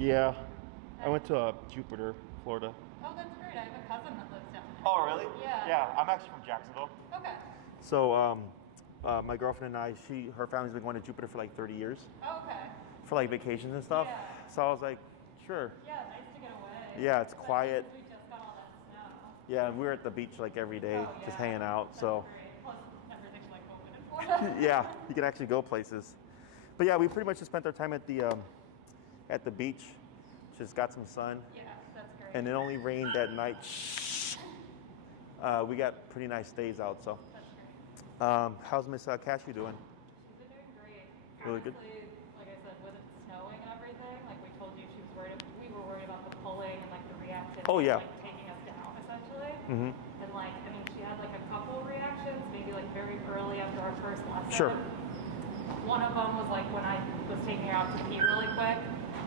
Yeah. I went to Jupiter, Florida. Oh, that's great. I have a cousin that lives down there. Oh, really? Yeah. Yeah, I'm actually from Jacksonville. Okay. So, my girlfriend and I, her family's been going to Jupiter for like 30 years. Oh, okay. For like vacations and stuff. Yeah. So I was like, sure. Yeah, nice to get away. Yeah, it's quiet. We just got all that snow. Yeah, we were at the beach like every day, Oh, yeah. just hanging out. That's So great. Plus, everything's like open in Florida. yeah, you can actually go places. But yeah, we pretty much just spent our time at the beach. Just got some sun. Yeah, that's great. And it only rained at night. We got pretty nice days out. So That's great. how's Miss Cashew doing? She's been doing great. Really good? Honestly, like I said, with it snowing and everything, like we told you, we were worried about the pulling and like the reactive. Oh, yeah. Like taking us down essentially. Mm-hmm. And like, I mean, she had like a couple reactions, maybe like very early after our first lesson. Sure. One of them was like when I was taking her out to pee really quick,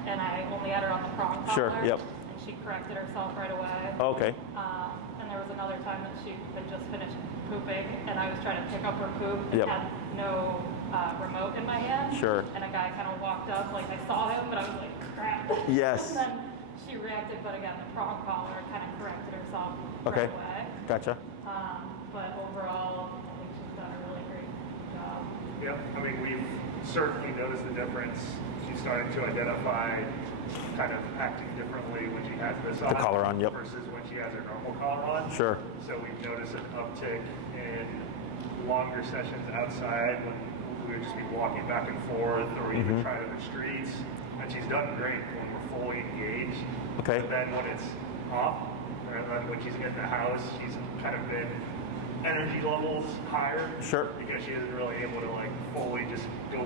and I only had her on the prong collar. Sure, yep. And she corrected herself right away. Okay. And there was another time that she had just finished pooping, and I was trying to pick up her poop and Yep. had no remote in my hand. Sure. And a guy kind of walked up, like I saw him, but I was like, crap. Yes. And then she reacted, but again, the prong collar kind of corrected herself Okay. right away. Gotcha. But overall, I think she's done a really great job. Yeah, I mean, we've certainly noticed the difference. She's starting to identify kind of acting differently when she has this on. The collar on, yep. Versus when she has her normal collar on. Sure. So we've noticed an uptick in longer sessions outside when we would just be walking back and forth or even trying to the streets. And she's done great when we're fully engaged. Okay. But then when it's off, and then when she's in the house, she's kind of been energy levels higher. Sure. Because she isn't really able to like fully just go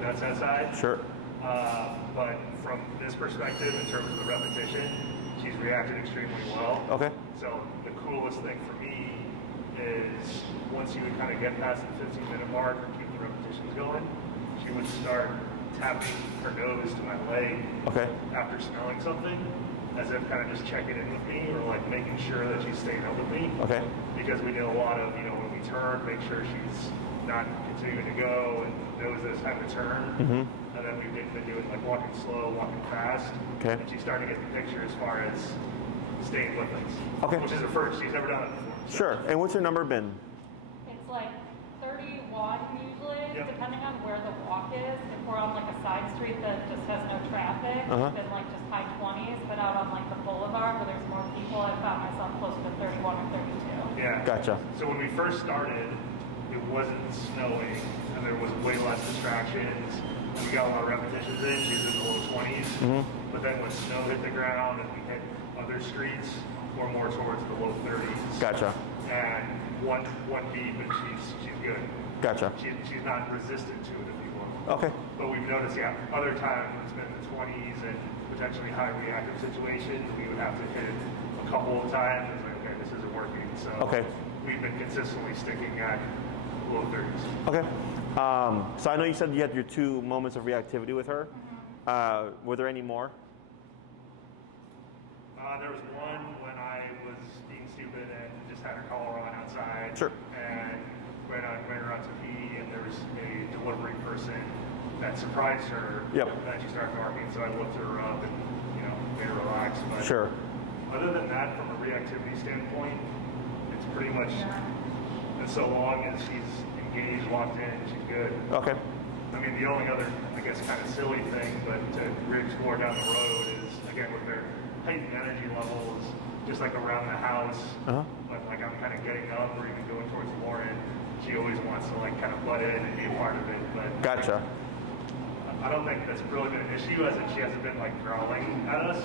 nuts outside. Sure. But from this perspective, in terms of the repetition, she's reacted extremely well. Okay. So the coolest thing for me is once you would kind of get past the 15-minute mark or keep the repetitions going, she would start tapping her nose to my leg Okay. after smelling something, as if kind of just checking in with me or like making sure that she's staying up with me. Okay. Because we did a lot of, when we turn, make sure she's not continuing to go and knows this time to turn. And then we've been doing like walking slow, walking fast. Okay. And she's starting to get the picture as far as staying with us. Okay. Which is a first. She's never done it before. So. Sure. And what's your number been? It's like 31 usually, Yep. depending on where the walk is. If we're on like a side street that just has no traffic, then like just high 20s. But out on like the boulevard where there's more people, I found myself closer to 31 or 32. Yeah. Gotcha. So when we first started, it wasn't snowing and there was way less distractions. And we got a lot of repetitions in. She was in the low 20s. But then when snow hit the ground and we hit other streets, we're more towards the low 30s. Gotcha. And one beat, but she's good. Gotcha. She's not resistant to it, if you will. Okay. But we've noticed, other times when it's been in the 20s and potentially high reactive situations, we would have to hit it a couple of times. It's like, okay, this isn't working. So Okay. we've been consistently sticking at low 30s. Okay. So I know you said you had your 2 moments of reactivity with her. Were there any more? There was one when I was being stupid and just had her collar on outside. Sure. And ran her out to pee, and there was a delivery person that surprised her. Yep. And then she started barking, so I lifted her up and, made her relax. But Sure. other than that, from a reactivity standpoint, it's pretty much, and so long as she's engaged, locked in, she's good. Okay. I mean, the only other, I guess, kind of silly thing, but to re-explore down the road is, again, with their heightened energy levels, just like around the house, when like I'm kind of getting up or even going towards Lauren, she always wants to like kind of butt in and be a part of it. But Gotcha. I don't think that's really been an issue, as in she hasn't been like growling at us.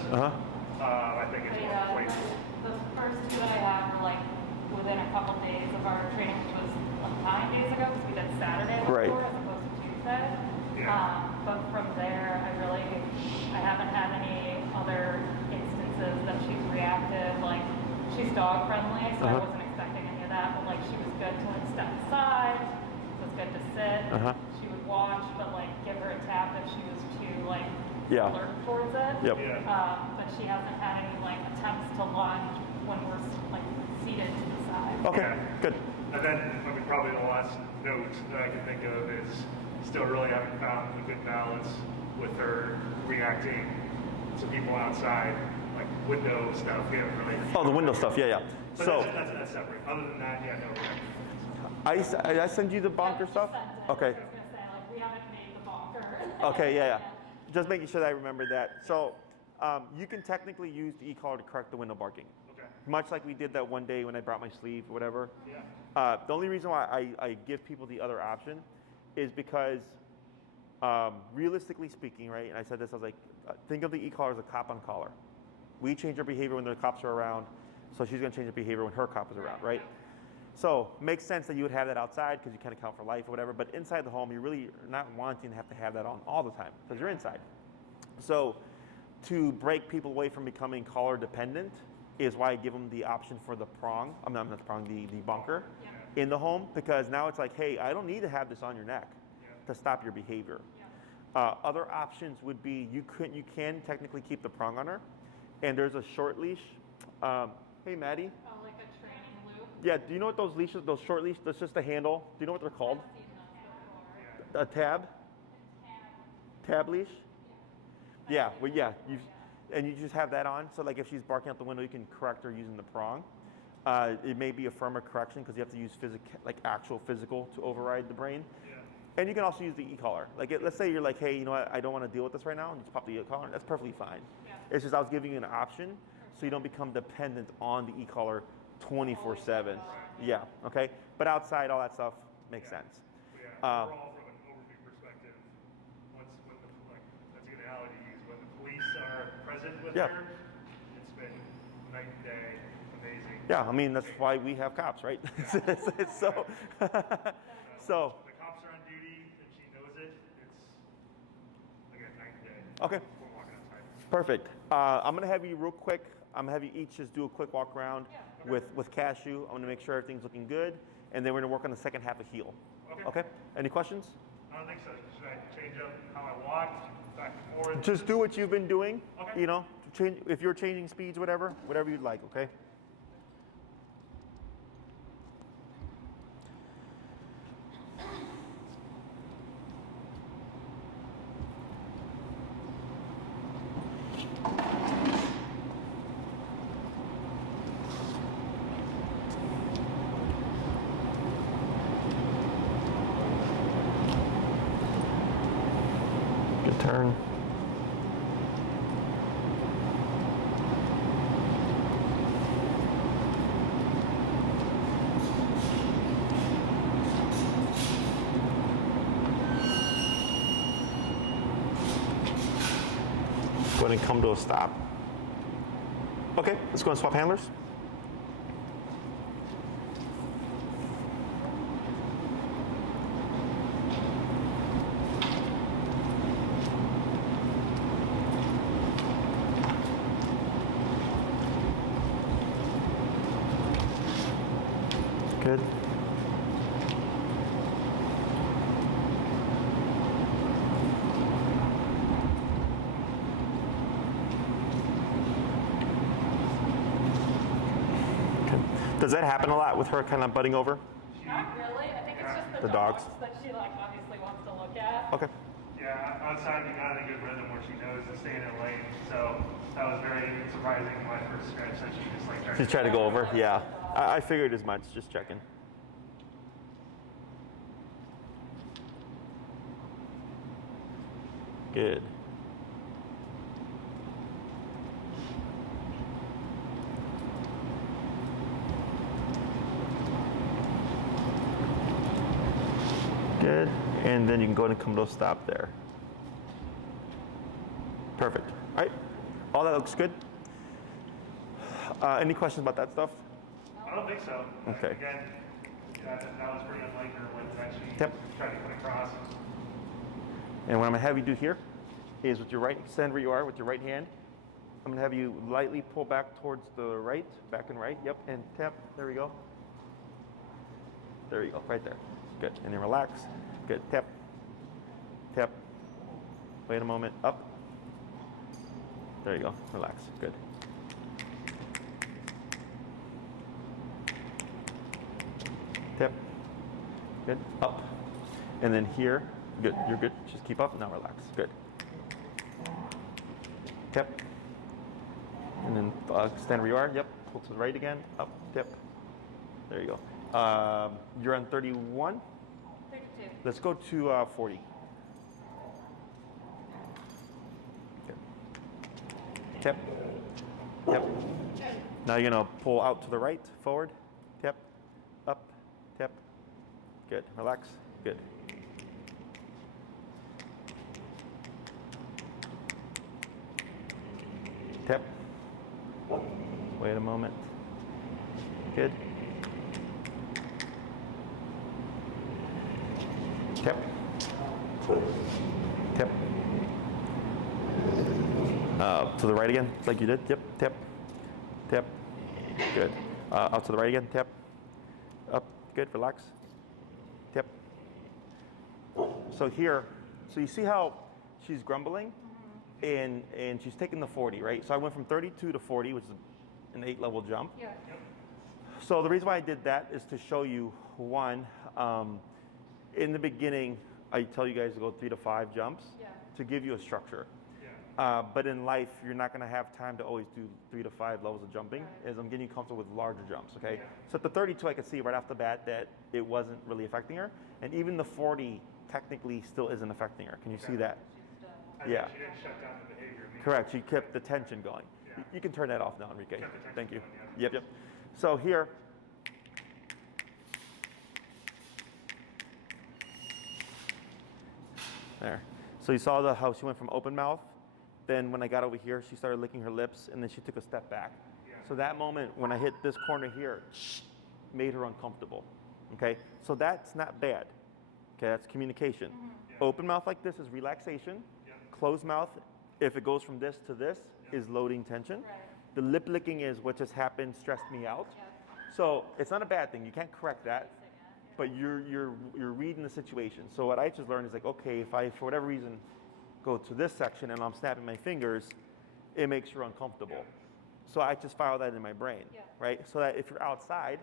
I think it's more playful. The first 2 that I had were like within a couple days of our training, which was like 9 days ago, because we did Saturday before as opposed to Tuesday. But from there, I haven't had any other instances that she's reacted. Like, she's dog friendly, so I wasn't expecting any of that. But like, she was good to like step aside. It was good to sit. She would watch, but like give her a tap if she was too like alert towards it. Yep. But she hasn't had any like attempts to lunge when we're like seated to the side. Okay. Good. And then, probably the last note that I can think of is still really haven't found a good balance with her reacting some people outside, like window stuff, we haven't really. Oh, the window stuff, yeah. But So that's separate. Other than that, yeah, no. I send you the bonker stuff? Okay. I was gonna say, like, we haven't made the bonker. Okay, yeah. Just making sure that I remember that. So you can technically use the e-collar to correct the window barking. Okay. Much like we did that one day when I brought my sleeve or whatever. Yeah. The only reason why I give people the other option is because realistically speaking, right, and I said this, I was like, think of the e-collar as a cop on collar. We change our behavior when the cops are around, so she's gonna change her behavior when her cop is around, right? So makes sense that you would have that outside because you kind of count for life or whatever, but inside the home, you're really not wanting to have that on all the time because you're inside. So to break people away from becoming collar dependent is why I give them the option for the prong, not the prong, the bunker in the home, because now it's like, hey, I don't need to have this on your neck to stop your behavior. Other options would be you can technically keep the prong on her, and there's a short leash. Hey, Maddie. Oh, like a training loop? Yeah, do you know what those leashes, those short leash, that's just a handle, do you know what they're called? A tab? Tab leash? Yeah, well, yeah, and you just have that on, so like if she's barking out the window, you can correct her using the prong. It may be a firmer correction because you have to use actual physical to override the brain. Yeah. And you can also use the e-collar. Like, let's say you're like, hey, you know what, I don't want to deal with this right now, and just pop the e-collar. That's perfectly fine. Yeah. It's just I was giving you an option so you don't become dependent on the e-collar 24/7. Yeah, okay? But outside, all that stuff makes sense. Yeah, overall, from an overview perspective, that's a good analogy to use. When the police are present with her, it's been night and day, amazing. Yeah, I mean, that's why we have cops, right? So, so. The cops are on duty and she knows it. It's, again, night and day. Okay. We're walking outside. Perfect. I'm gonna have you real quick. I'm gonna have you each just do a quick walk around with Cashew. I'm gonna make sure everything's looking good, and then we're gonna work on the second half of heel. Okay. Any questions? I don't think so. Should I change up how I walk, back and forth? Just do what you've been doing. Okay. You know, change if you're changing speeds, whatever you'd like. Okay. Good turn. Go ahead and come to a stop. Okay, let's go and swap handlers. Good. Does that happen a lot with her kind of butting over? Not really. I think it's just The dogs. that she like obviously wants to look at. Okay. Yeah, outside we got in a good rhythm where she knows to stay in her lane. So that was very surprising in my first stretch that she just like She's trying to go over? Yeah. I figured as much, just checking. Good. Good. And then you can go ahead and come to a stop there. Perfect. All right. All that looks good. Any questions about that stuff? I don't think so. Okay. Again, that was pretty unlike her when she Yep. tried to come across. And what I'm gonna have you do here is with your right, stand where you are with your right hand. I'm gonna have you lightly pull back towards the right, back and right, yep, and tap, there we go. There you go, right there. Good, and then relax. Good, tap, tap. Wait a moment, up. There you go, relax, good. Tap, good, up. And then here, good, you're good, just keep up, now relax, good. Yep. And then stand where you are. Yep. Pull to the right again. Up. Yep. There you go. You're on 31. 32. Let's go to 40. Yep. Yep. Now you're gonna pull out to the right, forward. Yep. Up. Yep. Good. Relax. Good. Yep. Wait a moment. Good. Yep. Yep. To the right again, like you did. Yep. Yep. Yep. Good. Out to the right again. Yep. Up. Good. Relax. Yep. So here, so you see how she's grumbling, and she's taking the 40, right? So I went from 32 to 40, which is an 8-level jump. Yeah. So the reason why I did that is to show you, one, in the beginning, I tell you guys to go 3 to 5 jumps to give you a structure. But in life, you're not going to have time to always do 3 to 5 levels of jumping, as I'm getting you comfortable with larger jumps, okay? So at the 32, I could see right off the bat that it wasn't really affecting her. And even the 40 technically still isn't affecting her. Can you see that? Yeah. She didn't shut down the behavior. Correct. She kept the tension going. Yeah. You can turn that off now, Enrique. Kept the tension Thank you. going, yeah. Yep. So here, there. So you saw how she went from open mouth. Then when I got over here, she started licking her lips, and then she took a step back. Yeah. So that moment when I hit this corner here, made her uncomfortable. Okay. So that's not bad. Okay, that's communication. Open mouth like this is relaxation. Closed mouth, if it goes from this to this, is loading tension. Right. The lip licking is what just happened, stressed me out. So it's not a bad thing. You can't correct that, but you're reading the situation. So what I just learned is like, okay, if I for whatever reason go to this section and I'm snapping my fingers, it makes her uncomfortable. So I just file that in my brain, right? So that if you're outside,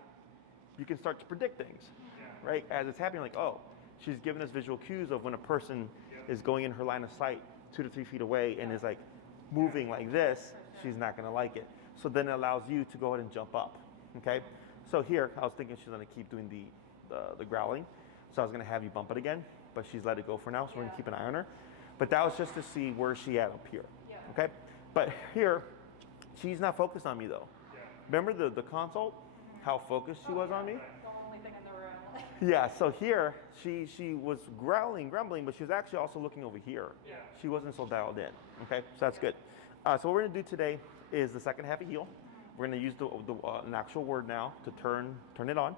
you can start to predict things, right? As it's happening, like, oh, she's giving us visual cues of when a person is going in her line of sight 2 to 3 feet away and is like moving like this, she's not gonna like it. So then it allows you to go ahead and jump up, okay? So here, I was thinking she's gonna keep doing the growling. So I was gonna have you bump it again, but she's let it go for now, so we're gonna keep an eye on her. But that was just to see where she at up here, okay? But here, she's not focused on me though. Remember the consult, how focused she was on me? The only thing in the room. Yeah, so here, she was grumbling, but she was actually also looking over here. She wasn't so dialed in, okay? So that's good. So what we're gonna do today is the second half of heel. We're gonna use an actual word now to turn it on.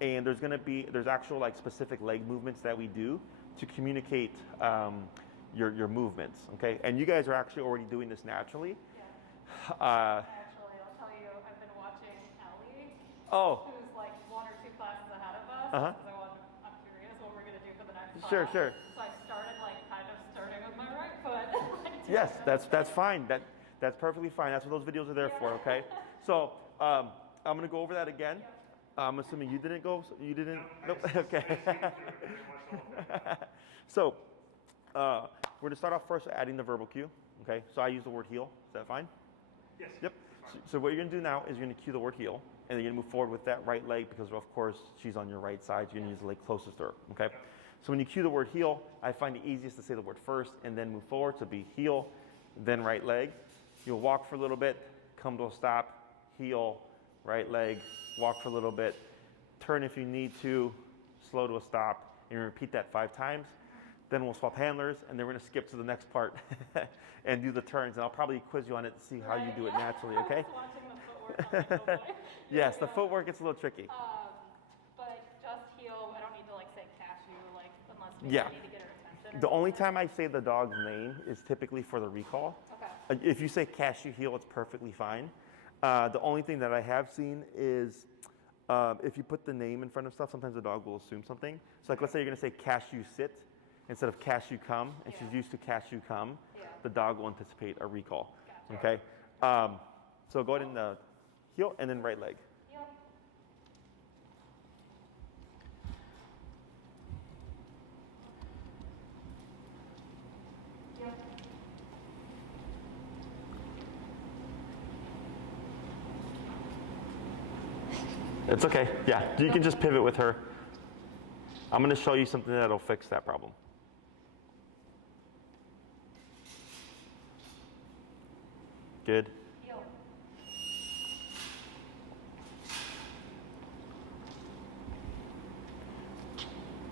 And there's actual like specific leg movements that we do to communicate your movements, okay? And you guys are actually already doing this naturally. Actually, I'll tell you, I've been watching Ellie, who's like 1 or 2 classes ahead of us. Because I'm curious what we're gonna do for the next class. Sure. So I started like kind of starting with my right foot. Yes, that's fine. That's perfectly fine. That's what those videos are there for, okay? So I'm gonna go over that again. I'm assuming you didn't go. You didn't. Nope. Okay. So we're gonna start off first with adding the verbal cue. Okay. So I use the word heel. Is that fine? Yes. Yep. So what you're gonna do now is you're gonna cue the word heel, and then you're gonna move forward with that right leg because of course she's on your right side. So you're gonna use the leg closest to her. Okay. So when you cue the word heel, I find it easiest to say the word first and then move forward. So be heel, then right leg. You'll walk for a little bit, come to a stop, heel, right leg, walk for a little bit, turn if you need to, slow to a stop, and repeat that 5 times. Then we'll swap handlers, and then we're gonna skip to the next part and do the turns. And I'll probably quiz you on it to see how you do it naturally, okay? Watching the footwork. Oh boy. Yes, the footwork gets a little tricky. But just heel, I don't need to like say Cashew, like unless maybe Yeah. I need to get her attention. The only time I say the dog's name is typically for the recall. Okay. If you say Cashew heel, it's perfectly fine. The only thing that I have seen is if you put the name in front of stuff, sometimes the dog will assume something. So like let's say you're gonna say Cashew sit instead of Cashew come, and she's used to Cashew come, the dog will anticipate a recall, okay? So go ahead and heel and then right leg. Heel. Heel. It's okay. Yeah, you can just pivot with her. I'm going to show you something that'll fix that problem. Good. Heel.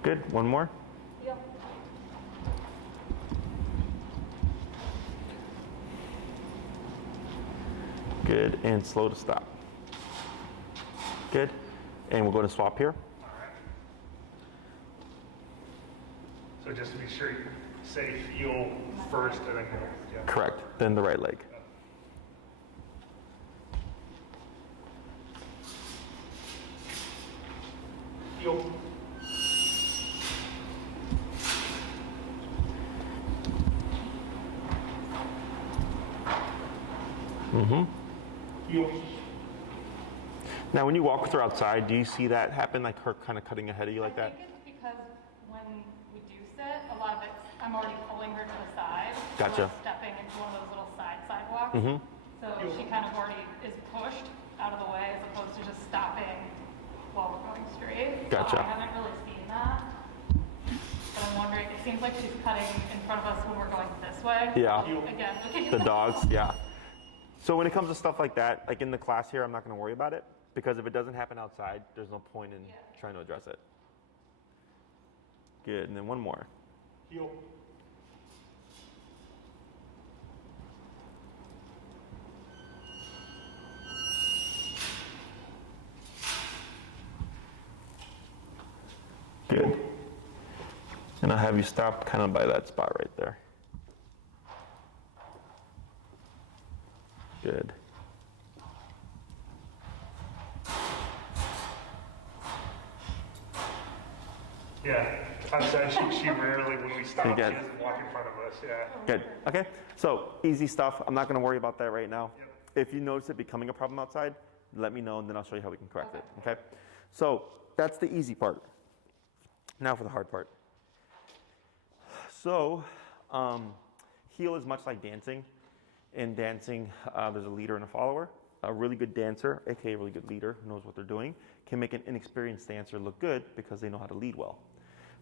Good. One more. Heel. Good. And slow to stop. Good. And we're going to swap here. All right. So just to be sure, you say heel first and then go. Yeah. Correct. Then the right leg. Heel. Mm-hmm. Heel. Now, when you walk with her outside, do you see that happen, like her kind of cutting ahead of you like I that? think it's because when we do sit, a lot of it's, I'm already pulling her to the side. Gotcha. Like stepping into one of those little sidewalks. Mm-hmm. So she kind of already is pushed out of the way as opposed to just stopping while we're going straight. Gotcha. So I haven't really seen that. But I'm wondering, it seems like she's cutting in front of us when we're going this way. Yeah. Again, looking at The dogs, yeah. So when it comes to stuff like that, like in the class here, I'm not going to worry about it because if it doesn't happen outside, there's no point in trying to address it. Good, and then one more. Heel. Good. And I'll have you stop kind of by that spot right there. Good. Yeah. Outside, she rarely, when we stop, she Good. doesn't walk in front of us. Yeah. Good. Okay. So easy stuff. I'm not going to worry about that right now. If you notice it becoming a problem outside, let me know and then I'll show you how we can correct it. Okay. So that's the easy part. Now for the hard part. So heel is much like dancing. In dancing, there's a leader and a follower. A really good dancer, aka a really good leader, who knows what they're doing, can make an inexperienced dancer look good because they know how to lead well.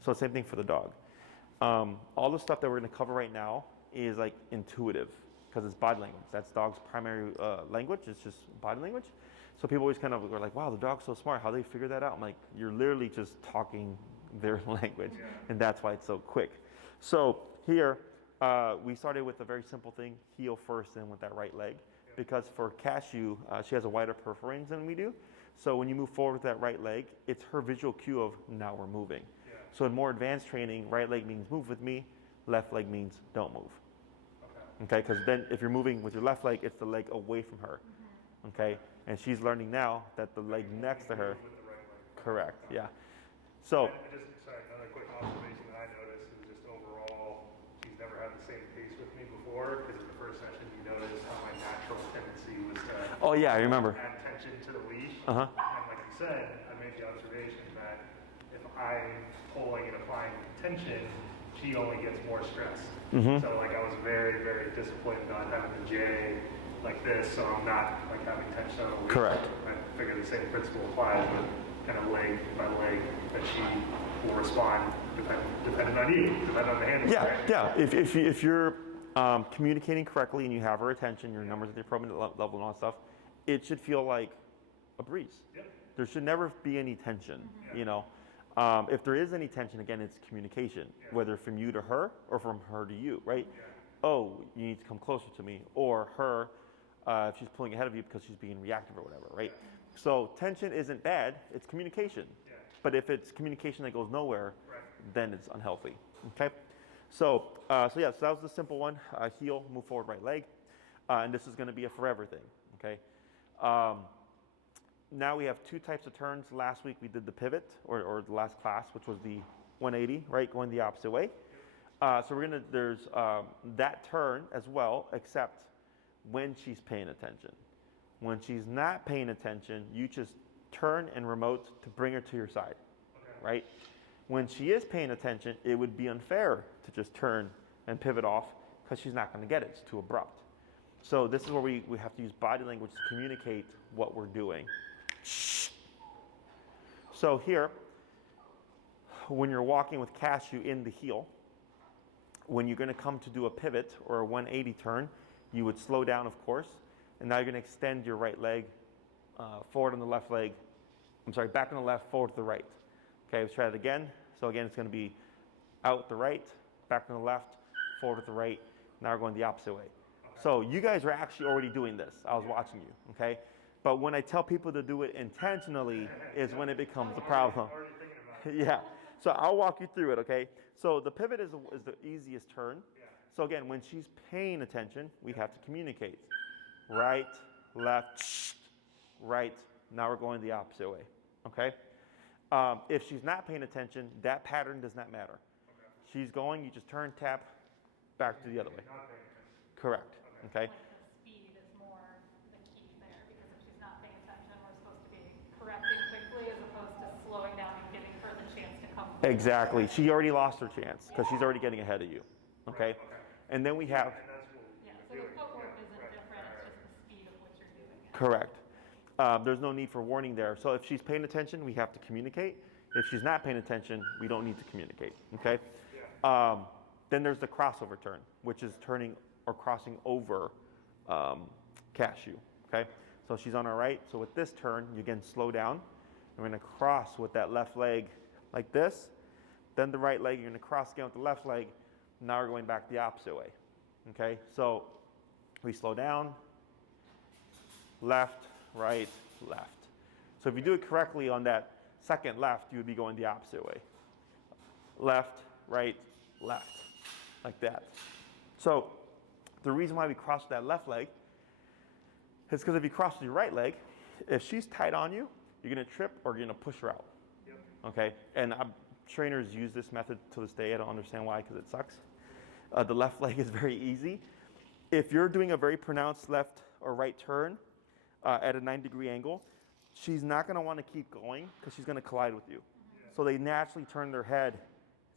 So same thing for the dog. All the stuff that we're going to cover right now is like intuitive because it's body language. That's dog's primary language. It's just body language. So people always kind of are like, wow, the dog's so smart. How do they figure that out? I'm like, you're literally just talking their language, and that's why it's so quick. So here, we started with a very simple thing, heel first and with that right leg. Because for Cashew, she has a wider peripheral than we do. So when you move forward with that right leg, it's her visual cue of now we're moving. So in more advanced training, right leg means move with me, left leg means don't move. Okay, because then if you're moving with your left leg, it's the leg away from her. Okay, and she's learning now that the leg next to her. Correct, yeah. So. Sorry, another quick observation that I noticed is just overall, she's never had the same pace with me before, because in the first session you noticed how my natural tendency was to Oh yeah, I remember. add tension to the leash. Uh-huh. And like you said, I made the observation that if I'm pulling and applying tension, she only gets more stress. Mm-hmm. So like I was very, very disciplined on having the J like this, so I'm not like having tension on the leash. Correct. I figure the same principle applies, but kind of leg by leg that she will respond depending on you, depending on the handle. Yeah, right? yeah. If you're communicating correctly and you have her attention, your numbers at the appropriate level and all that stuff, it should feel like a breeze. Yep. There should never be any tension, you know. If there is any tension, again, it's communication, whether from you to her or from her to you, right? Oh, you need to come closer to me, or her, if she's pulling ahead of you because she's being reactive or whatever, right? So tension isn't bad, it's communication. But if it's communication that goes nowhere, then it's unhealthy, okay? So that was the simple one, heel, move forward, right leg. And this is gonna be a forever thing, okay? Now we have two types of turns. Last week we did the pivot, or the last class, which was the 180, right, going the opposite way. So there's that turn as well, except when she's paying attention. When she's not paying attention, you just turn and remote to bring her to your side, right? When she is paying attention, it would be unfair to just turn and pivot off because she's not going to get it. It's too abrupt. So this is where we have to use body language to communicate what we're doing. Shh. So here, when you're walking with Cashew in the heel, when you're going to come to do a pivot or a 180 turn, you would slow down, of course, and now you're going to extend your right leg forward on the left leg. I'm sorry, back on the left, forward to the right. Okay, let's try it again. So again, it's going to be out the right, back on the left, forward to the right. Now we're going the opposite way. So you guys are actually already doing this. I was watching you, okay? But when I tell people to do it intentionally is when it becomes a problem. Yeah. So I'll walk you through it, okay? So the pivot is the easiest turn. So again, when she's paying attention, we have to communicate. Right, left, right. Now we're going the opposite way, okay? If she's not paying attention, that pattern does not matter. She's going, you just turn, tap, back to the other way. Correct, okay? Like the speed is more the key there, because if she's not paying attention, we're supposed to be correcting quickly as opposed to slowing down and giving her the chance to come. Exactly. She already lost her chance because she's already getting ahead of you, okay? And then we have... Yeah, so the footwork isn't different, it's just the speed of which you're doing it. Correct. There's no need for warning there. So if she's paying attention, we have to communicate. If she's not paying attention, we don't need to communicate, okay? Then there's the crossover turn, which is turning or crossing over Cashew, okay? So she's on our right. So with this turn, you again slow down. We're going to cross with that left leg like this. Then the right leg, you're going to cross again with the left leg. Now we're going back the opposite way, okay? So we slow down, left, right, left. So if you do it correctly on that second left, you would be going the opposite way. Left, right, left, like that. So the reason why we cross that left leg is because if you cross with your right leg, if she's tight on you, you're going to trip or you're going to push her out. Yep. Okay? And trainers use this method to this day. I don't understand why, because it sucks. The left leg is very easy. If you're doing a very pronounced left or right turn at a 90-degree angle, she's not going to want to keep going because she's going to collide with you. Yeah. So they naturally turn their head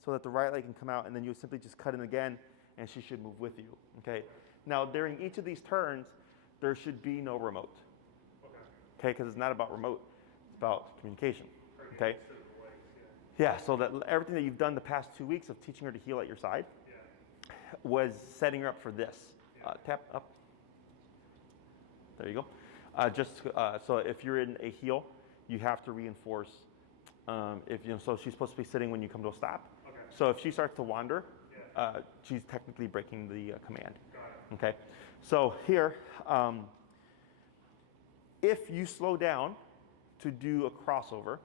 so that the right leg can come out, and then you simply just cut in again, and she should move with you. Okay? Now, during each of these turns, there should be no remote. Okay? Because it's not about remote. It's about communication. Okay? Yeah, so that everything that you've done the past 2 weeks of teaching her to heel at your side was setting her up for this. Tap up. There you go. So if you're in a heel, you have to reinforce. So she's supposed to be sitting when you come to a stop. Okay. So if she starts to wander, she's technically breaking the command. Got it. Okay. So here, if you slow down to do a crossover,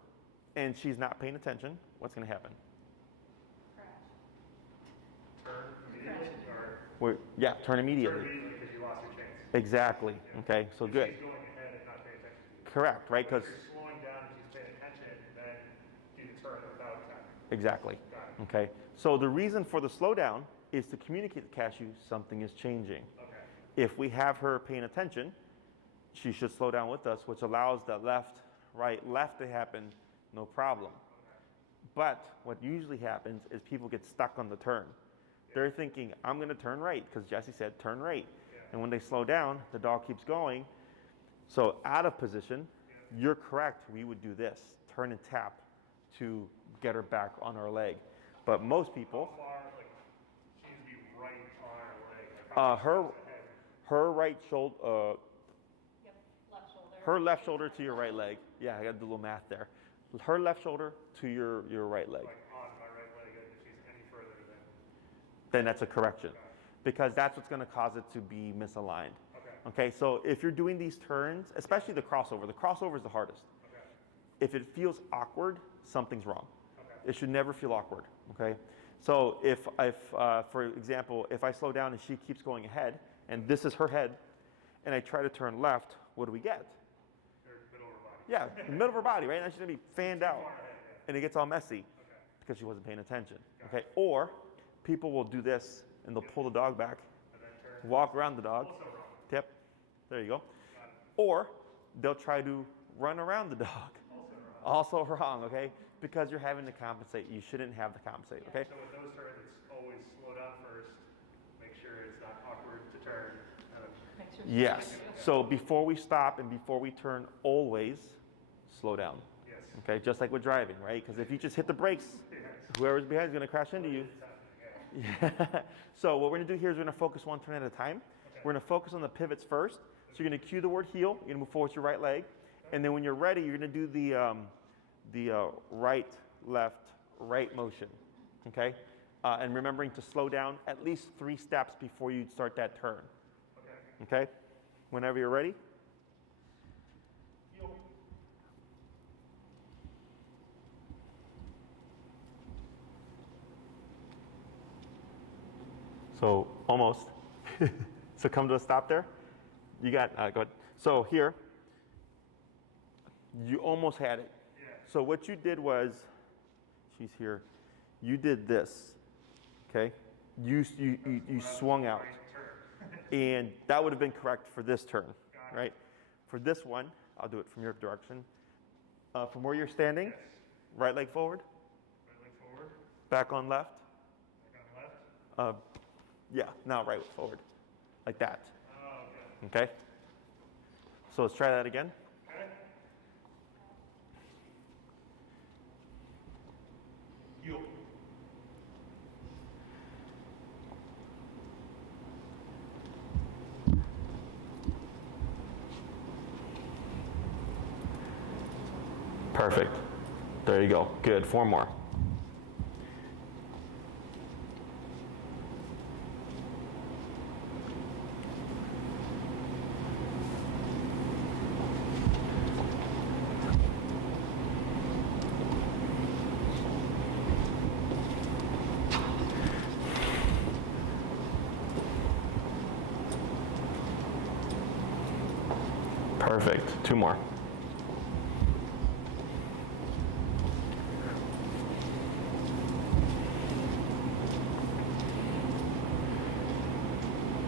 and she's not paying attention, what's going to happen? Crash. Turn immediately? Turn immediately. Turn immediately because you lost your chance. Exactly. Yeah. Okay, so good. She's going ahead and not paying attention to you. Correct, right? Because if you're slowing down and she's paying attention, then do the turn without time. Exactly. Okay. So the reason for the slowdown is to communicate to Cashew something is changing. Okay. If we have her paying attention, she should slow down with us, which allows that left, right, left to happen, no problem. But what usually happens is people get stuck on the turn. They're thinking, I'm going to turn right, because Jesse said turn right. And when they slow down, the dog keeps going. So out of position, you're correct, we would do this, turn and tap to get her back on our leg. But most people... How far, she needs to be right on our leg? Her right shoulder... Left shoulder. Her left shoulder to your right leg. Yeah, I got to do a little math there. Her left shoulder to your right leg. Like on my right leg, if she's any further then that's a correction. Because that's what's going to cause it to be misaligned. Okay, so if you're doing these turns, especially the crossover is the hardest. Okay. If it feels awkward, something's wrong. Okay. It should never feel awkward, okay? So if for example, if I slow down and she keeps going ahead, and this is her head, and I try to turn left, what do we get? Middle of her body. Yeah, the middle of her body, right? Now she's going to be fanned out, and it gets all messy because she wasn't paying attention, okay? Or people will do this, and they'll pull the dog back, walk around the dog. Yep, there you go. Or they'll try to run around the dog. Also wrong, okay? Because you're having to compensate. You shouldn't have to compensate, okay? So with those turns, it's always slow down first. Make sure it's not awkward to turn. Yes. So before we stop and before we turn, always slow down. Yes. Okay, just like with driving, right? Because if you just hit the brakes, whoever's behind is going to crash into you. Yeah. So what we're going to do here is we're going to focus one turn at a time. We're going to focus on the pivots first. So you're going to cue the word heel. You're going to move forward with your right leg. And then when you're ready, you're going to do the right, left, right motion. Okay? And remembering to slow down at least 3 steps before you start that turn. Okay? Whenever you're ready. So almost. So come to a stop there. You got, go ahead. So here, you almost had it. Yeah. So what you did was, she's here, you did this, okay? You swung out. And that would have been correct for this turn, right? For this one, I'll do it from your direction. From where you're standing, yes. Right leg forward. Right leg forward. Back on left. Back on left. Yeah, now right forward, like that. Oh, okay. Okay? So let's try that again. Okay. Heel. Perfect. There you go. Good. 4 more. Perfect. 2 more.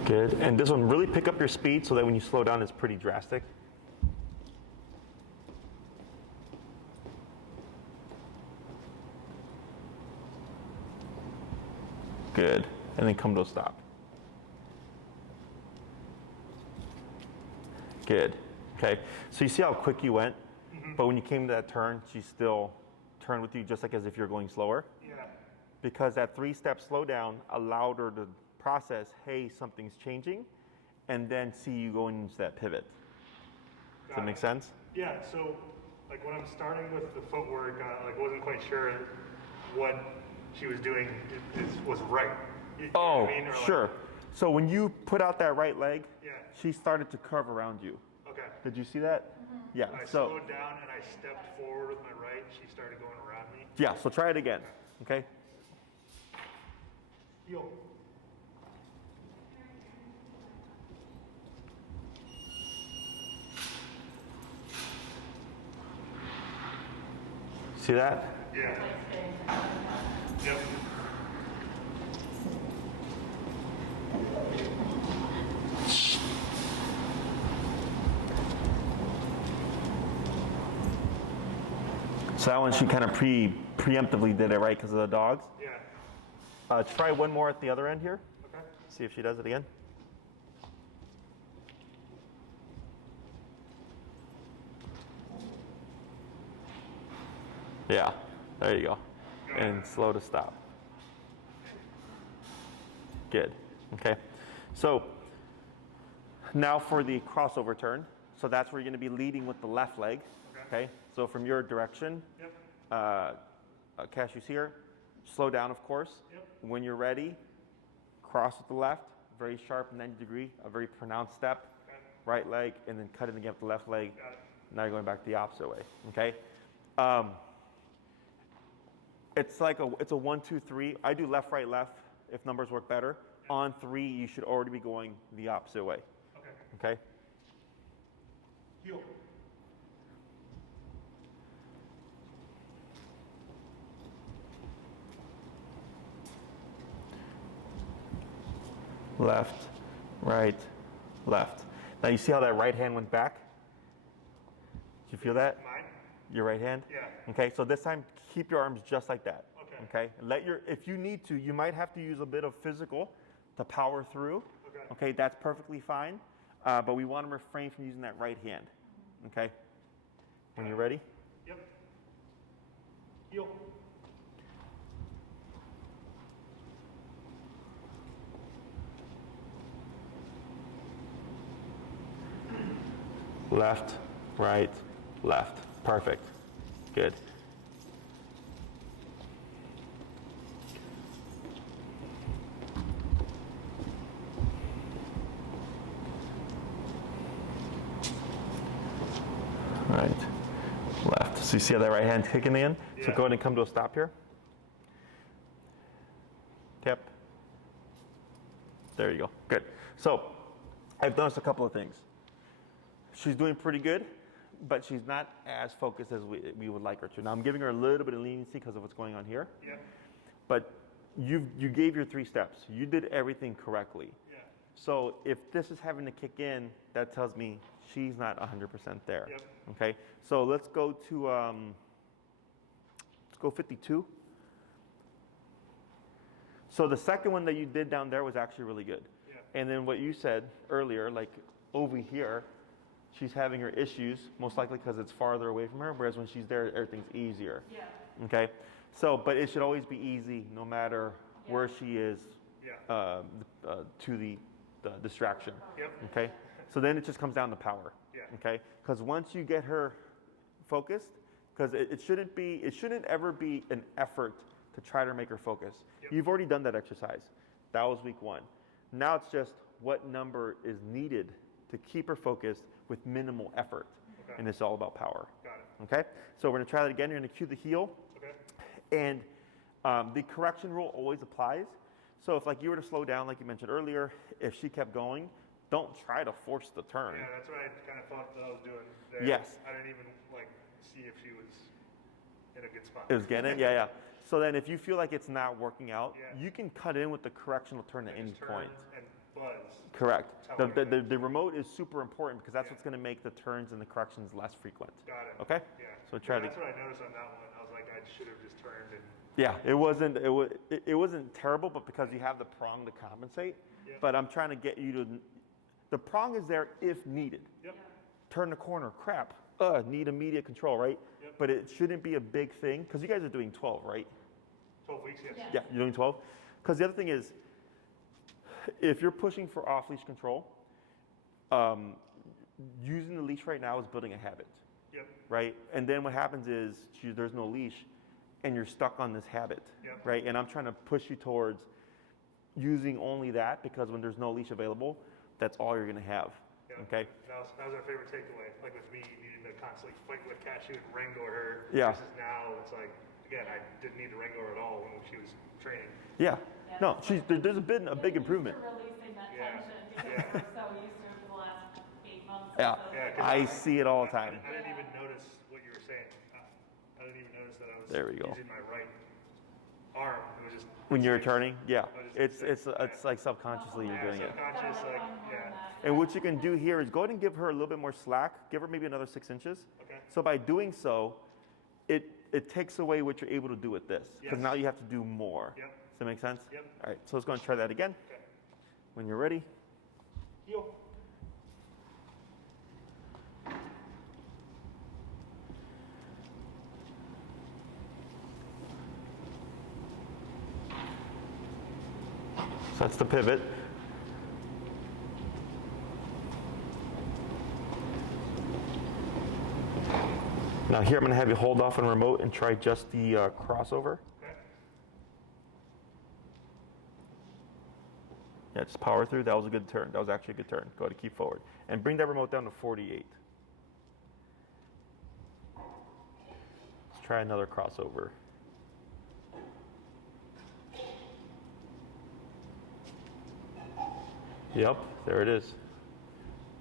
Good. And this one, really pick up your speed so that when you slow down, it's pretty drastic. Good. And then come to a stop. Good. Okay. So you see how quick you went? Mm-hmm. But when you came to that turn, she still turned with you just like as if you're going slower? Yeah. Because that 3-step slowdown allowed her to process, hey, something's changing, and then see you going into that pivot. Does that make sense? Yeah, so like when I'm starting with the footwork, like wasn't quite sure what she was doing was right. You know what I mean? Or sure. Like, so when you put out that right leg, yeah. She started to curve around you. Okay. Did you see that? Mm-hmm. Yeah. When I slowed down and I stepped forward with my right, she started going around me. Yeah, so try it again. Okay? Heel. See that? Yeah. Yep. So that one she kind of preemptively did it right because of the dogs. Yeah. Try one more at the other end here. Okay. See if she does it again. Yeah, there you go. And slow to stop. Good. Okay. So now for the crossover turn. So that's where you're going to be leading with the left leg. Okay. So from your direction, Cashew's here. Slow down, of course. Yep. When you're ready, cross with the left, very sharp 90 degree, a very pronounced step. Okay. Right leg, and then cut it again with the left leg. Now you're going back the opposite way. Okay. It's like it's a 1, 2, 3. I do left, right, left if numbers work better. Yep. On 3, you should already be going the opposite way. Okay. Okay? Heel. Left, right, left. Now you see how that right hand went back? Did you feel that? Mine? Your right hand? Yeah. Okay, so this time keep your arms just like that. Okay. Okay. If you need to, you might have to use a bit of physical to power through. Okay. Okay, that's perfectly fine. But we want to refrain from using that right hand. Okay? When you're ready? Yep. Heel. Left, right, left. Perfect. Good. Right, left. So you see how that right hand's kicking in? Yeah. So go ahead and come to a stop here. Yep. There you go. Good. So I've noticed a couple of things. She's doing pretty good, but she's not as focused as we would like her to. Now I'm giving her a little bit of leniency because of what's going on here. Yeah. But you gave your 3 steps. You did everything correctly. Yeah. So if this is having to kick in, that tells me she's not 100% there. Yep. Okay. So let's go 52. So the second one that you did down there was actually really good. Yeah. And then what you said earlier, like over here, she's having her issues, most likely because it's farther away from her, whereas when she's there, everything's easier. Yeah. Okay? So, but it should always be easy no matter where she is Yeah. to the distraction. Yep. Okay? So then it just comes down to power. Yeah. Okay? Because once you get her focused, because it shouldn't ever be an effort to try to make her focus. Yep. You've already done that exercise. That was week 1. Now it's just what number is needed to keep her focused with minimal effort. Okay. And it's all about power. Got it. Okay? So we're gonna try that again. You're gonna cue the heel. Okay. And the correction rule always applies. So if like you were to slow down, like you mentioned earlier, if she kept going, don't try to force the turn. Yeah, that's what I kind of thought that I was doing there. Yes. I didn't even like see if she was in a good spot. It was getting it? Yeah, yeah. So then if you feel like it's not working out, Yeah. you can cut in with the correctional turn at any Just turn point. and buzz. Correct. Tell her that. The remote is super important because that's Yeah. what's going to make the turns and the corrections less frequent. Got it. Okay? Yeah. So try yeah, to. that's what I noticed on that one. I was like, I should have just turned and. Yeah, it wasn't terrible, but because you have the prong to compensate. Yep. But I'm trying to get you to. The prong is there if needed. Yep. Turn the corner, crap. Need immediate control, right? Yep. But it shouldn't be a big thing because you guys are doing 12, right? 12 weeks, yes. Yeah. Yeah, you're doing 12. Because the other thing is, if you're pushing for off-leash control, using the leash right now is building a habit, Yep. right? And then what happens is there's no leash, and you're stuck on this habit, Yep. right? And I'm trying to push you towards using only that because when there's no leash available, that's all you're going to have. Yep. Okay. That was our favorite takeaway. Like with me needing to constantly fight with Cashew and wrangle her. Yeah. Versus now, it's like, again, I didn't need to wrangle her at all when she was training. Yeah. Yeah. No, there's been a big improvement. Releasing that Yeah. tension because Yeah. we're so used to it for the last 8 months. Yeah. So Yeah, 'cause I see it all the time. I didn't even notice what you were saying. I didn't even notice that I was There we go. using my right arm. It was just When you're turning, yeah, I just- it's like subconsciously you're doing it. subconscious, like, yeah. And what you can do here is go ahead and give her a little bit more slack. Give her maybe another 6 inches. Okay. So by doing so, it takes away what you're able to do with this. Because Yes. now you have to do more. Yep. Does that make sense? Yep. All right, so let's go and try that again. Okay. When you're ready. Heel. So that's the pivot. Now here I'm going to have you hold off on remote and try just the crossover. Okay. Yeah, just power through. That was a good turn. That was actually a good turn. Go ahead and keep forward. And bring that remote down to 48. Let's try another crossover. Yep, there it is.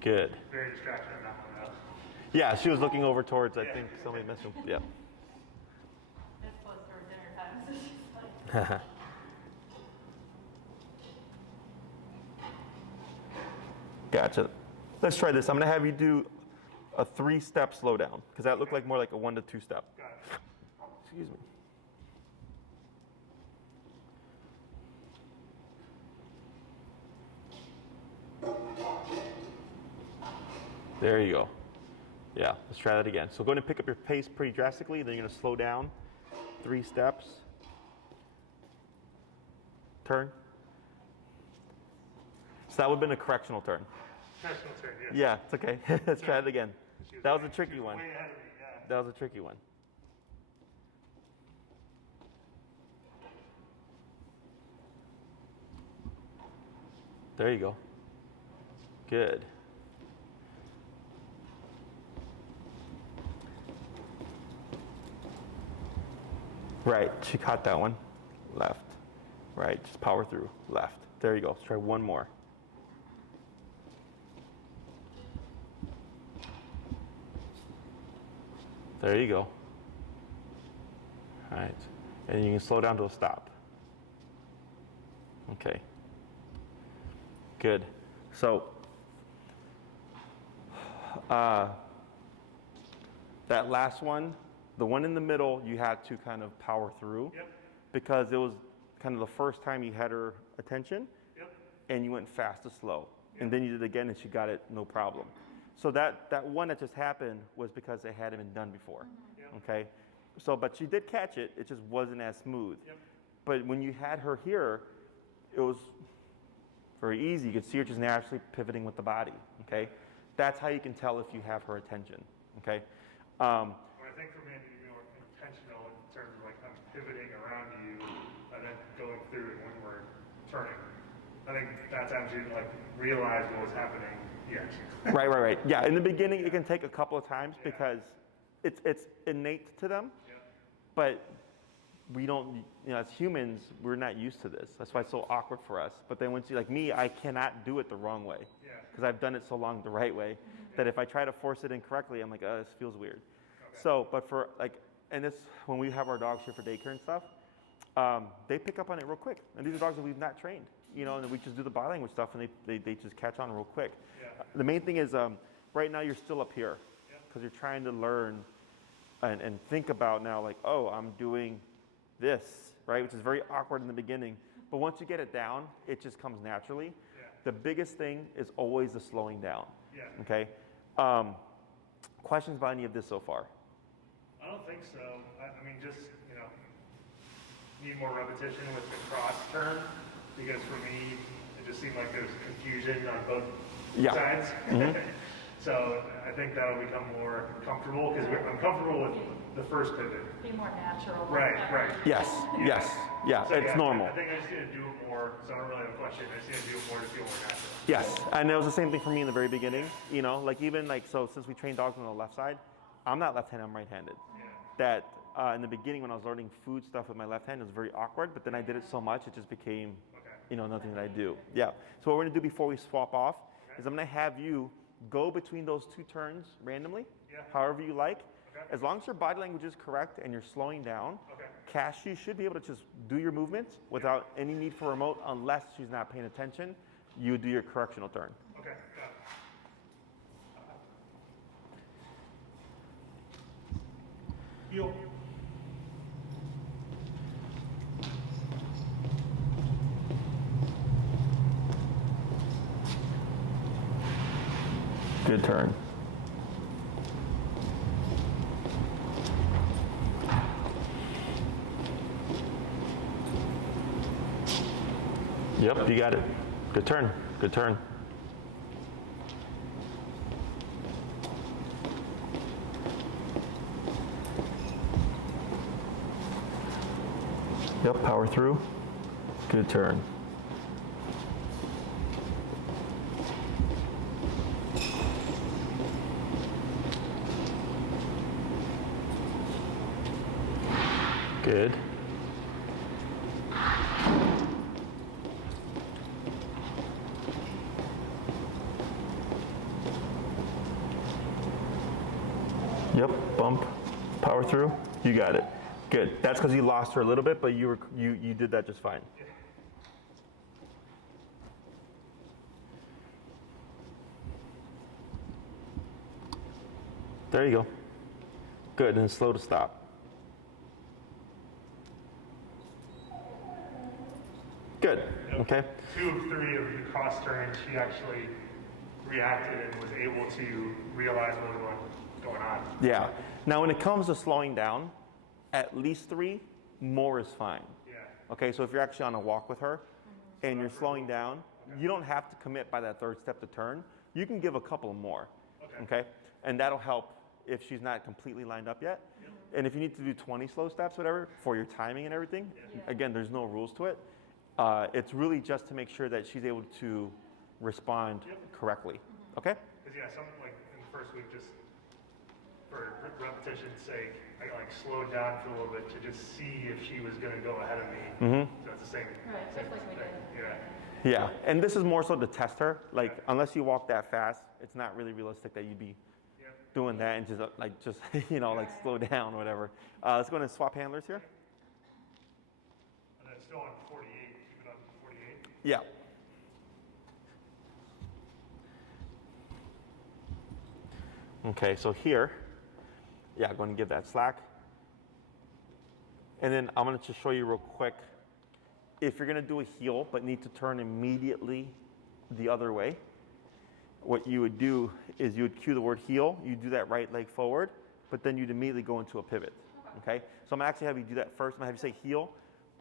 Good. Very distracted on that one though. Yeah, she was looking over towards, I Yeah. think somebody missed him. Yeah. it's close to our dinner time, so she's like, Gotcha. Let's try this. I'm going to have you do a 3-step slowdown because that looked like more like a 1 to 2 step. Got it. Excuse me. There you go. Yeah, let's try that again. So go ahead and pick up your pace pretty drastically, then you're going to slow down 3 steps. Turn. So that would have been a correctional turn. Correctional turn, yes. Yeah, it's okay. Let's try it again. That was a tricky one. Way ahead of me, yeah. That was a tricky one. There you go. Good. Right, she caught that one. Left. Right, just power through. Left. There you go. Let's try one more. There you go. All right. And you can slow down to a stop. Okay. Good. So, that last one, the one in the middle, you had to kind of power through. Yep. Because it was kind of the first time you had her attention. Yep. And you went fast to slow. Yep. And then you did it again and she got it no problem. So that one that just happened was because it hadn't been done before. Yep. Okay? So, but she did catch it, it just wasn't as smooth. Yep. But when you had her here, it was very easy. You could see her just naturally pivoting with the body. Okay? That's how you can tell if you have her attention. Okay? Well, I think for me, I need to be more intentional in terms of like I'm pivoting around you and then going through it when we're turning. I think that's actually like realize what was happening. Yes. Right. Yeah, in the beginning, it can take a couple of times because it's innate to them, but we don't, as humans, we're not used to this. That's why it's so awkward for us. But then once you, like me, I cannot do it the wrong way because I've done it so long the right way that if I try to force it incorrectly, I'm like, oh, this feels weird. Okay. So, but for like, and this, when we have our dogs here for daycare and stuff, they pick up on it real quick. And these are dogs that we've not trained, and then we just do the body language stuff and they just catch on real quick. Yeah. The main thing is, right now you're still up here because you're trying to learn and think about now like, oh, I'm doing this, right? Which is very awkward in the beginning. But once you get it down, it just comes naturally. Yeah. The biggest thing is always the slowing down. Yeah. Okay? Questions about any of this so far? I don't think so. I mean, just, need more repetition with the cross turn because for me, it just seemed like there was confusion on both sides. Mm-hmm. So I think that'll become more comfortable because I'm comfortable with the first pivot. Be more natural. Right. Yes. Yeah, So, it's normal. I think I just need to do it more. So I don't really have a question. I just need to do it more to feel more natural. Yes, and it was the same thing for me in the very beginning. Like even like, so since we train dogs on the left side, I'm not left-handed, I'm right-handed. Yeah. That in the beginning when I was learning food stuff with my left hand, it was very awkward, but then I did it so much, it just became, nothing that I do. Yeah, so what we're gonna do before we swap off is I'm gonna have you go between those two turns randomly, however you like. As long as your body language is correct and you're slowing down, Cashew should be able to just do your movements without any need for remote unless she's not paying attention. You would do your correctional turn. Okay, got it. Heel. Good turn. Yep, you got it. Good turn. Good turn. Yep, power through. Good turn. Good. Yep, bump, power through. You got it. Good. That's because you lost her a little bit, but you did that just fine. There you go. Good, and slow to stop. Good. Okay. 2 of 3 of the cross turns, she actually reacted and was able to realize what was going on. Yeah. Now, when it comes to slowing down, at least 3, more is fine. Yeah. Okay, so if you're actually on a walk with her and you're slowing down, you don't have to commit by that 3rd step to turn. You can give a couple more, okay? And that'll help if she's not completely lined up yet. And if you need to do 20 slow steps, whatever, for your timing and everything, again, there's no rules to it. It's really just to make sure that she's able to respond correctly, okay? Because yeah, something like in the first week, just for repetition's sake, I like slowed down for a little bit to just see if she was going to go ahead of me. So it's the same. Right, just like we did. Yeah. Yeah, and this is more so to test her. Like, unless you walk that fast, it's not really realistic that you'd be doing that and just like slow down or whatever. Let's go ahead and swap handlers here. And then still on 48, keep it on 48. Yeah. Okay, so here, yeah, going to give that slack. And then I'm going to just show you real quick, if you're going to do a heel but need to turn immediately the other way, what you would do is you would cue the word heel, you do that right leg forward, but then you'd immediately go into a pivot, okay? So I'm going to actually have you do that first. I'm going to have you say heel,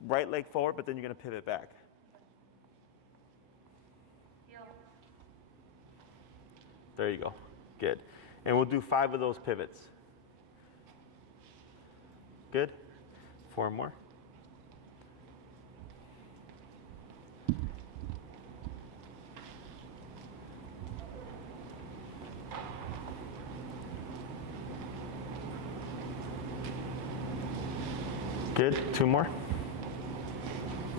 right leg forward, but then you're going to pivot back. Heel. There you go, good. And we'll do 5 of those pivots. Good, 4 more. Good, 2 more.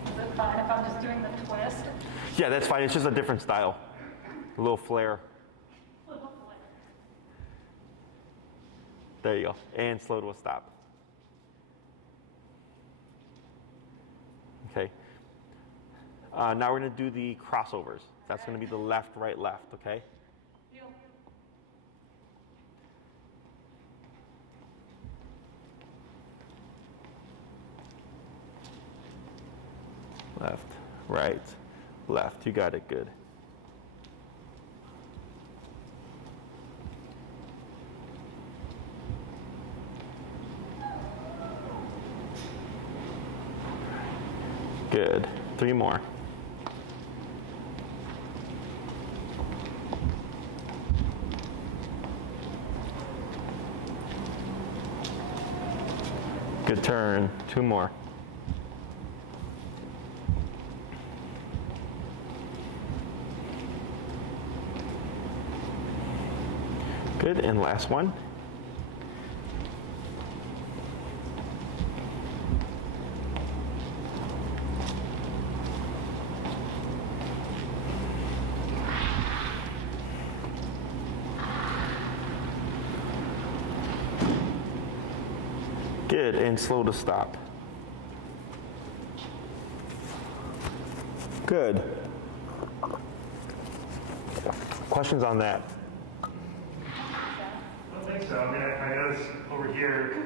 Is it fine if I'm just doing the twist? Yeah, that's fine, it's just a different style. A little flare. There you go, and slow to a stop. Okay. Now we're gonna do the crossovers. That's gonna be the left, right, left, okay? Heel. Left, right, left. You got it, good. Good. 3 more. Good turn. 2 more. Good, and last one. Good, and slow to stop. Good. Questions on that? I don't think so. I mean, I noticed over here,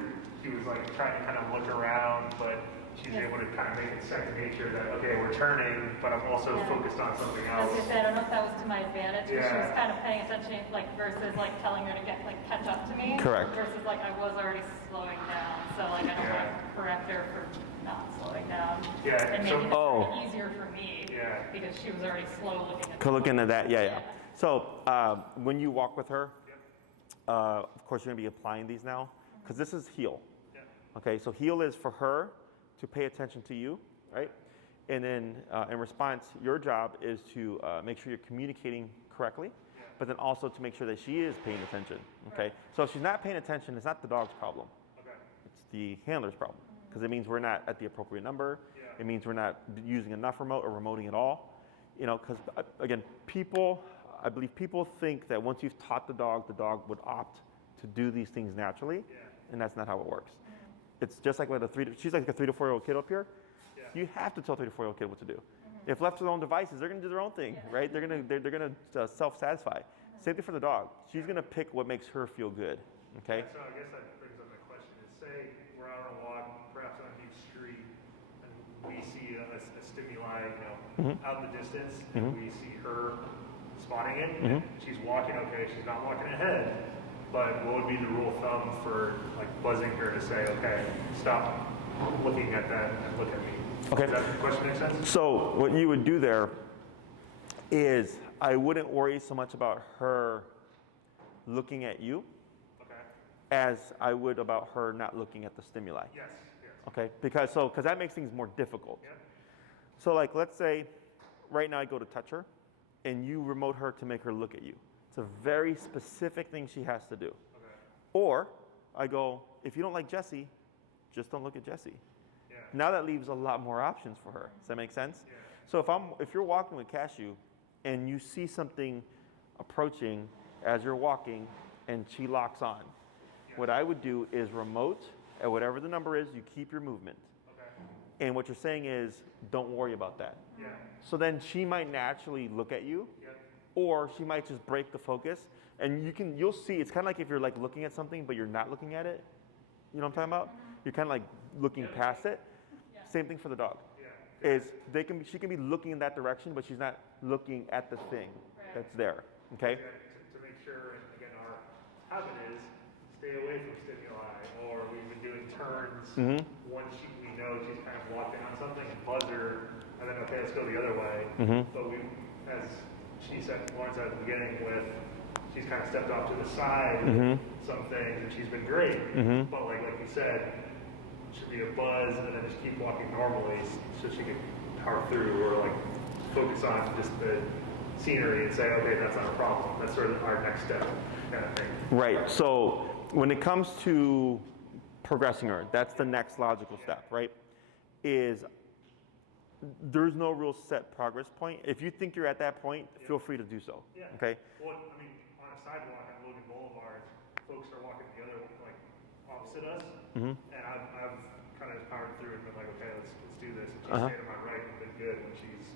she was like trying to kind of look around, but she's able to kind of make it second nature that, okay, we're turning, but I'm also focused on something I was else. gonna say, I don't know if that was to my advantage, because she Yeah. was kind of paying attention, like, versus like telling her to get, like, catch up to me. Correct. Versus like I was already slowing down, so like I don't want to correct her for not slowing down. Yeah, And so- maybe it's Oh. easier for me. Yeah. Because she was already slow looking at Looking at that, yeah. So when you walk with her, of course you're gonna be applying these now, because this is heel. Okay, so heel is for her to pay attention to you, right? And then in response, your job is to make sure you're communicating correctly, but then also to make sure that she is paying attention, okay? So if she's not paying attention, it's not the dog's problem. Okay. It's the handler's problem, because it means we're not at the appropriate number. It means we're not using enough remote or remoting at all. You know, because again, I believe people think that once you've taught the dog would opt to do these things naturally, and that's not how it works. It's just like with she's like a 3 to 4 year old kid up here. You have to tell a 3 to 4 year old kid what to do. If left to their own devices, they're gonna do their own thing, right? They're gonna self-satisfy. Same thing for the dog. She's gonna pick what makes her feel good, okay? So I guess that brings up my question is, say we're out on a walk, perhaps on a deep street, and we see a stimuli, out in the distance, and we see her spotting it, and she's walking okay, she's not walking ahead. but what would be the rule of thumb for like buzzing her to say, okay, stop looking at that and look at me? Okay. Does that question make sense? So what you would do there is I wouldn't worry so much about her looking at you Okay. as I would about her not looking at the stimuli. Yes. Okay, because that makes things more difficult. Yep. So like, let's say right now I go to touch her and you remote her to make her look at you. It's a very specific thing she has to do. Okay. Or I go, if you don't like Jessie, just don't look at Jessie. Yeah. Now that leaves a lot more options for her. Does that make sense? Yeah. So if you're walking with Cashew and you see something approaching as you're walking and she locks on, what I would do is remote at whatever the number is, you keep your movement. Okay. And what you're saying is, don't worry about that. Yeah. So then she might naturally look at you, Yep. or she might just break the focus. And you'll see, it's kind of like if you're like looking at something, but you're not looking at it. You know what I'm talking about? You're kind of like looking past it. Yeah. Same thing for the dog. Yeah. She can be looking in that direction, but she's not looking at the thing Right. that's there. Okay? Yeah, to make sure, and again, our habit is stay away from stimuli, or we've been doing turns. Mm-hmm. One we know she's kind of walking on something, and buzz her, and then okay, let's go the other way. Mm-hmm. But as Lauren said at the beginning, she's kind of stepped off to the side, Mm-hmm. some things, and she's been great. Mm-hmm. But like you said, should be a buzz, and then just keep walking normally, so she can power through, or like focus on just the scenery and say, okay, that's not a problem. That's sort of our next step, kind of thing. Right. So when it comes to progressing her, that's the next logical step, right? Is there's no real set progress point. If you think you're at that point, feel free to do so. Yeah. Okay? Well, I mean, on a sidewalk on Logan Boulevard, folks are walking the other, like, opposite us, Mm-hmm. and I've kind of powered through and been like, okay, let's do this. And she's Uh-huh. stayed on my right and been good when she's,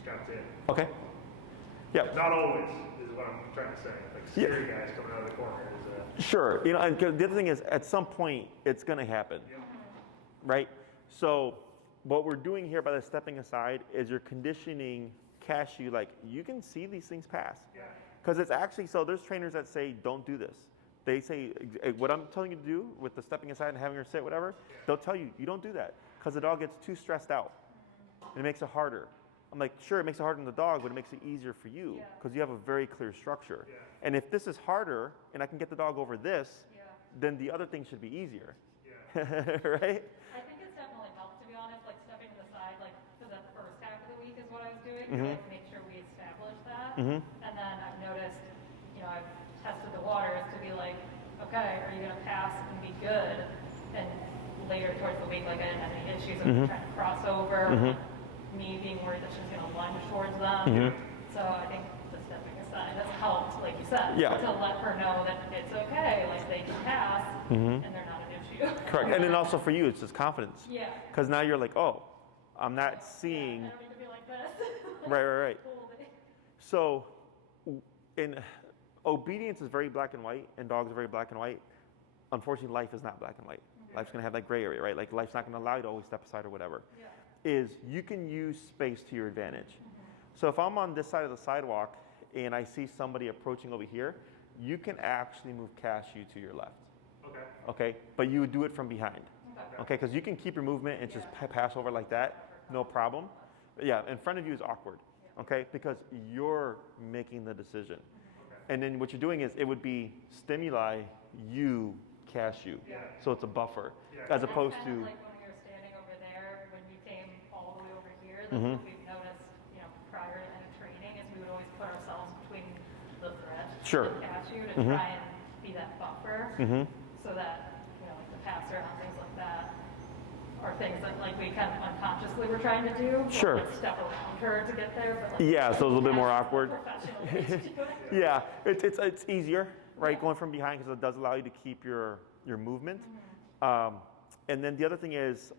strapped in. Okay. Yeah. Not always, is what I'm trying to say. Like, scary guys coming out of the corner is Sure. And 'cause the other thing is, at some point, it's going to happen, right? So what we're doing here by the stepping aside is you're conditioning Cashew, like, you can see these things pass. Yeah. Because it's actually, so there's trainers that say, don't do this. They say, what I'm telling you to do with the stepping aside and having her sit, whatever, they'll tell you, you don't do that. Because the dog gets too stressed out. And it makes it harder. I'm like, sure, it makes it harder on the dog, but it makes it easier for you. Because you have a very clear structure. Yeah. And if this is harder, and I can get the dog over this, Yeah. then the other thing should be easier. Yeah. Right? I think it's definitely helped, to be honest, like stepping to the side, like for the first half of the week is what I was doing, Mhm. to like make sure we established that. Mhm. And then I've noticed, I've tested the waters to be like, okay, are you gonna pass and be good? And later towards the week, like I didn't have any issues of Mhm. trying to cross over, Mhm. me being worried that she's gonna lunge towards them. Mhm. So I think the stepping aside has helped, like you said, Yeah. to let her know that it's okay, like they can pass Mhm. and they're not an issue. Correct. And then also for you, it's just confidence. Yeah. Because now you're like, oh, I'm not seeing. I don't need to be like this. Right. Hold it. So, in obedience is very black and white, and dogs are very black and white. Unfortunately, life is not black and white. Life's gonna have that gray area, right? Like life's not gonna allow you to always step aside or whatever. Yeah. Is you can use space to your advantage. So if I'm on this side of the sidewalk and I see somebody approaching over here, you can actually move Cashew to your left. Okay. Okay, but you would do it from behind. Okay. Okay, because you can keep your movement and just pass over like that, no problem. But yeah, in front of you is awkward. Okay, because you're making the decision. And then what you're doing is it would be stimuli, you, Cashew. Yeah. So it's a buffer, Yeah. as opposed Kind to. of like when we were standing over there, when you came all the way over here, that's Mhm. what we've noticed, prior to any training, is we would always put ourselves between the threat Sure. and Cashew to Mhm. try and be that buffer, Mhm. so that, like the passer and things like that are things that like we kind of unconsciously were trying to do. Like, Sure. like, step around her to get there, but like. Yeah, so it's a little bit more Casshew's the awkward. professional way to do it. Yeah, it's easier, right, going from behind because it does allow you to keep your movement. And then the other thing is,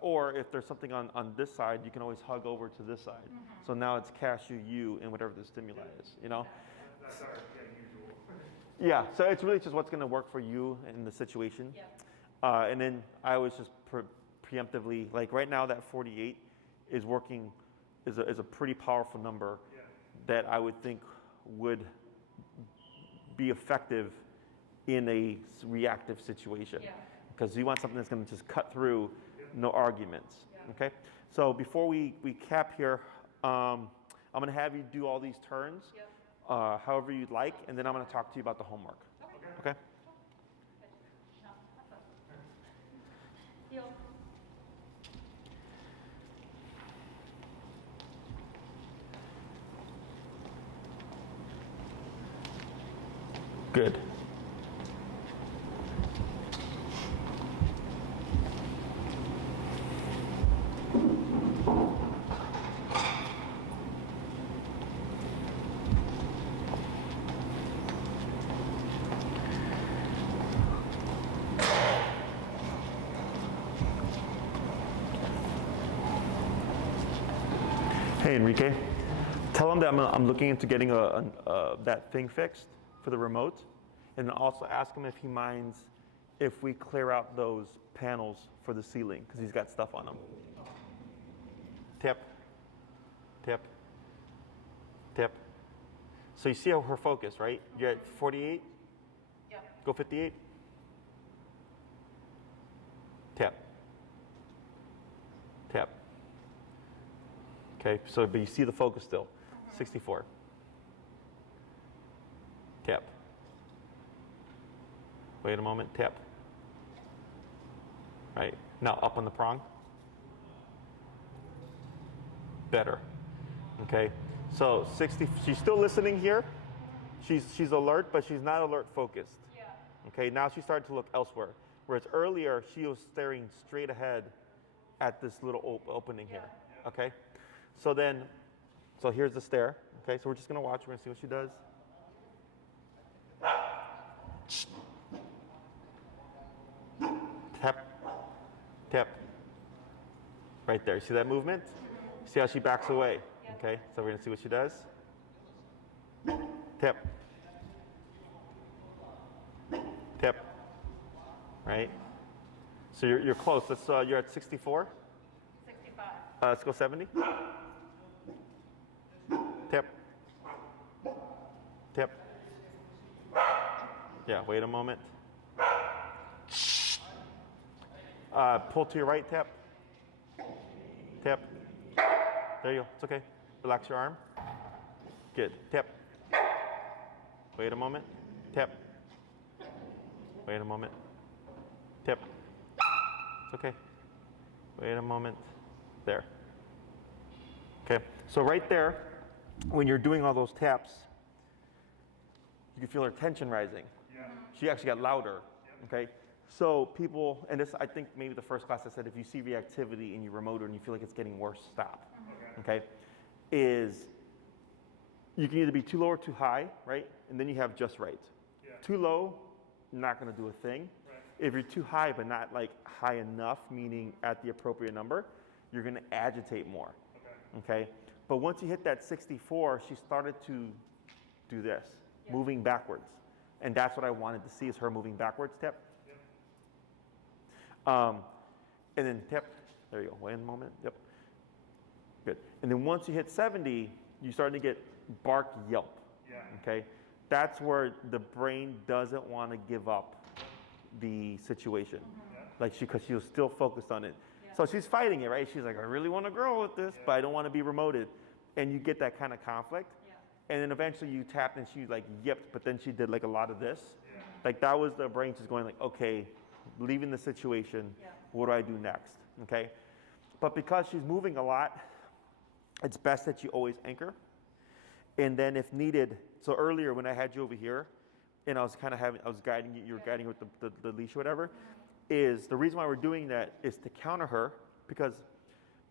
or if there's something on this side, you can always hug over to this side. So now it's Cashew, you, and whatever the stimuli is, That's our usual. Yeah, so it's really just what's going to work for you in the situation. Yeah. And then I always just preemptively, like right now that 48 is working, is a pretty powerful number Yeah. that I would think would be effective in a reactive situation. Yeah. Because you want something that's going to just cut through, no arguments. Yeah. Okay. So before we cap here, I'm going to have you do all these turns, Yep. however you'd like, and then I'm going to talk to you about the homework. Okay. No, that's it. Heel. Good. Hey Enrique, tell him that I'm looking into getting that thing fixed for the remote, and then also ask him if he minds if we clear out those panels for the ceiling because he's got stuff on them. Tip, tip, tip. So you see how her focus, right? You're at 48. Yep. Go 58. Tap. Tap. Okay, so but you see the focus still. 64. Tap. Wait a moment, tap. Right, now up on the prong. Better. Okay, so 60, she's still listening here. She's alert, but she's not alert focused. Yeah. Okay, now she's starting to look elsewhere. Whereas earlier, she was staring straight ahead at this little opening here. Okay, so here's the stare. Okay, so we're just gonna watch, we're gonna see what she does. Tap, tap. Right there, see that movement? See how she backs away? Okay, so we're gonna see what she does. Tap. Tap. Right? So you're close. You're at 64. 65. Let's go 70. Tap. Tap. Yeah, wait a moment. Pull to your right, tap. Tap. There you go. It's okay. Relax your arm. Good. Tap. Wait a moment. Tap. Wait a moment. Tap. It's okay. Wait a moment. There. Okay. So right there, when you're doing all those taps, you can feel her tension rising. Yeah. She actually got louder. Okay. So people, and this I think maybe the first class I said, if you see reactivity in your remoter and you feel like it's getting worse, stop. Okay. Is you can either be too low or too high, right? And then you have just right. Yeah. Too low, not going to do a thing. Right. If you're too high but not like high enough, meaning at the appropriate number, you're going to agitate more. Okay. Okay? But once you hit that 64, she started to do this, moving backwards. And that's what I wanted to see is her moving backwards, tip. Yep. And then tip. There you go. Wait a moment. Yep. Good. And then once you hit 70, you're starting to get bark yelp. Yeah. Okay? That's where the brain doesn't want to give up the situation. Yeah. Like because she was still focused on it. So she's fighting it, right? She's like, I really want to grow with this, but I don't want to be remoted. And you get that kind of conflict. Yeah. And then eventually you tapped and she like yipped, but then she did like a lot of this. Yeah. Like that was the brain just going like, okay, leaving the situation, what do I do next? Okay? But because she's moving a lot, it's best that you always anchor. And then if needed, so earlier when I had you over here, and I was guiding you, you were guiding with the leash or whatever, is the reason why we're doing that is to counter her, because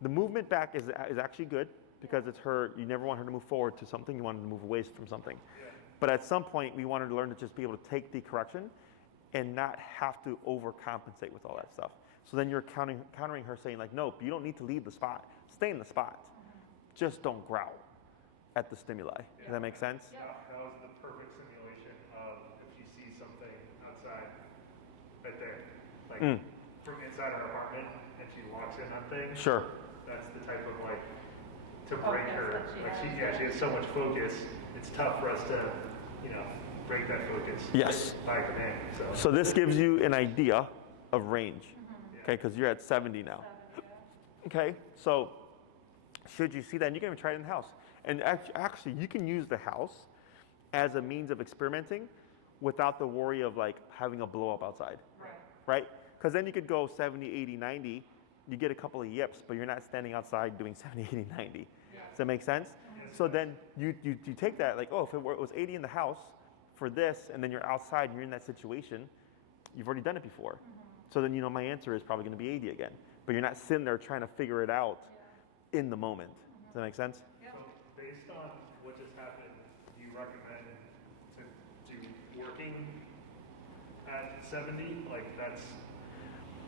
the movement back is actually good, because it's her, you never want her to move forward to something, you want her to move away from something. Yeah. But at some point, we want her to learn to just be able to take the correction and not have to overcompensate with all that stuff. So then you're countering her saying like, nope, you don't need to leave the spot. Stay in the spot. Just don't growl at the stimuli. Does that make sense? That was the perfect simulation of if you see something outside, right there, like from inside her apartment, and she walks in on things. Sure. That's the type of like to break Focus her. that she Like has. she has so much focus. It's tough for us to, you know, break that focus. Yes. Type it in. So this gives you an idea of range, okay, because you're at 70 now. Okay, so should you see that, and you can even try it in the house. And actually, you can use the house as a means of experimenting without the worry of like having a blow up outside, right? Because then you could go 70, 80, 90, you get a couple of yips, but you're not standing outside doing 70, 80, 90. Does that make sense? So then you take that, like, oh, if it was 80 in the house for this, and then you're outside and you're in that situation, you've already done it before. So then you know my answer is probably going to be 80 again. But you're not sitting there trying to figure it out in the moment. Does that make sense? So based on what just happened, do you recommend to do working at 70? Like that's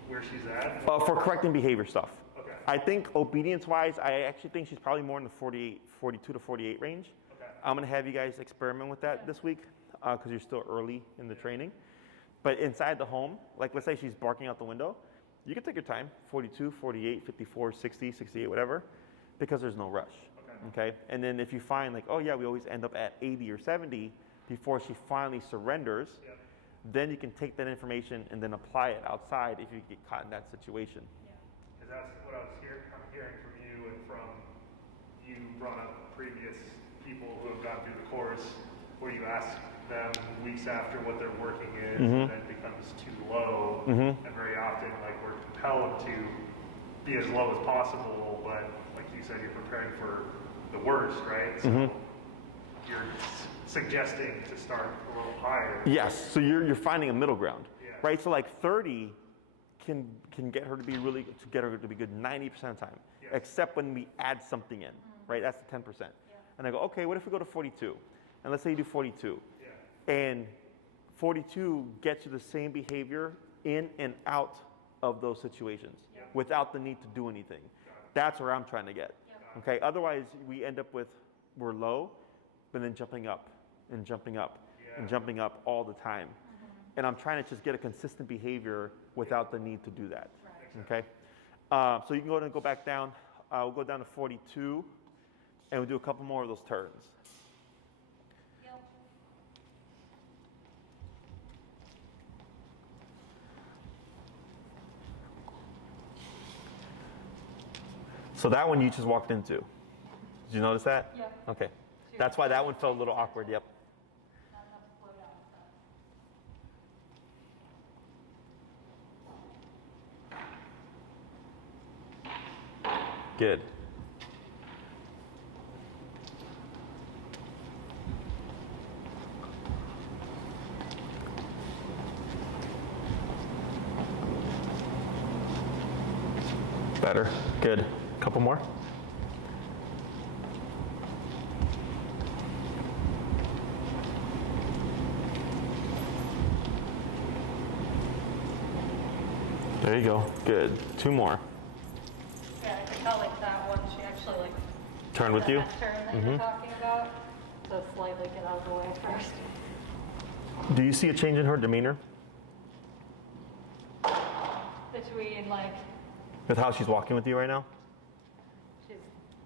where she's at? For correcting behavior stuff. Okay. I think obedience-wise, I actually think she's probably more in the 42 to 48 range. Okay. I'm going to have you guys experiment with that this week because you're still early in the training. But inside the home, like let's say she's barking out the window, you can take your time, 42, 48, 54, 60, 68, whatever, because there's no rush. Okay? And then if you find like, oh yeah, we always end up at 80 or 70 before she finally surrenders, then you can take that information and then apply it outside if you get caught in that situation. Because that's what I'm hearing from you, and from you brought up previous people who have gone through the course, where you ask them weeks after what their working is, and it becomes too low, and very often like we're compelled to be as low as possible, but like you said, you're preparing for the worst, right? So you're suggesting to start a little higher. Yes, so you're finding a middle ground, right? So like 30 can get her to be good 90% of the time, except when we add something in, right? That's the 10%. And I go, okay, what if we go to 42? And let's say you do 42. And 42 gets you the same behavior in and out of those situations without the need to do anything. That's where I'm trying to get. Okay, otherwise we end up with, we're low, but then jumping up and jumping up and jumping up all the time. And I'm trying to just get a consistent behavior without the need to do that. Okay, so you can go ahead and go back down. We'll go down to 42 and we'll do a couple more of those turns. So that one you just walked into. Did you notice that? Yeah. Okay. That's why that one felt a little awkward. Yep. Good. Better. Good. Couple more. There you go. Good. Two more. Yeah, I can tell like that one, she actually like Turn with you. that turn that you're talking about. So slightly get out of the way first. Do you see a change in her demeanor Between like with how she's walking with you right now? she's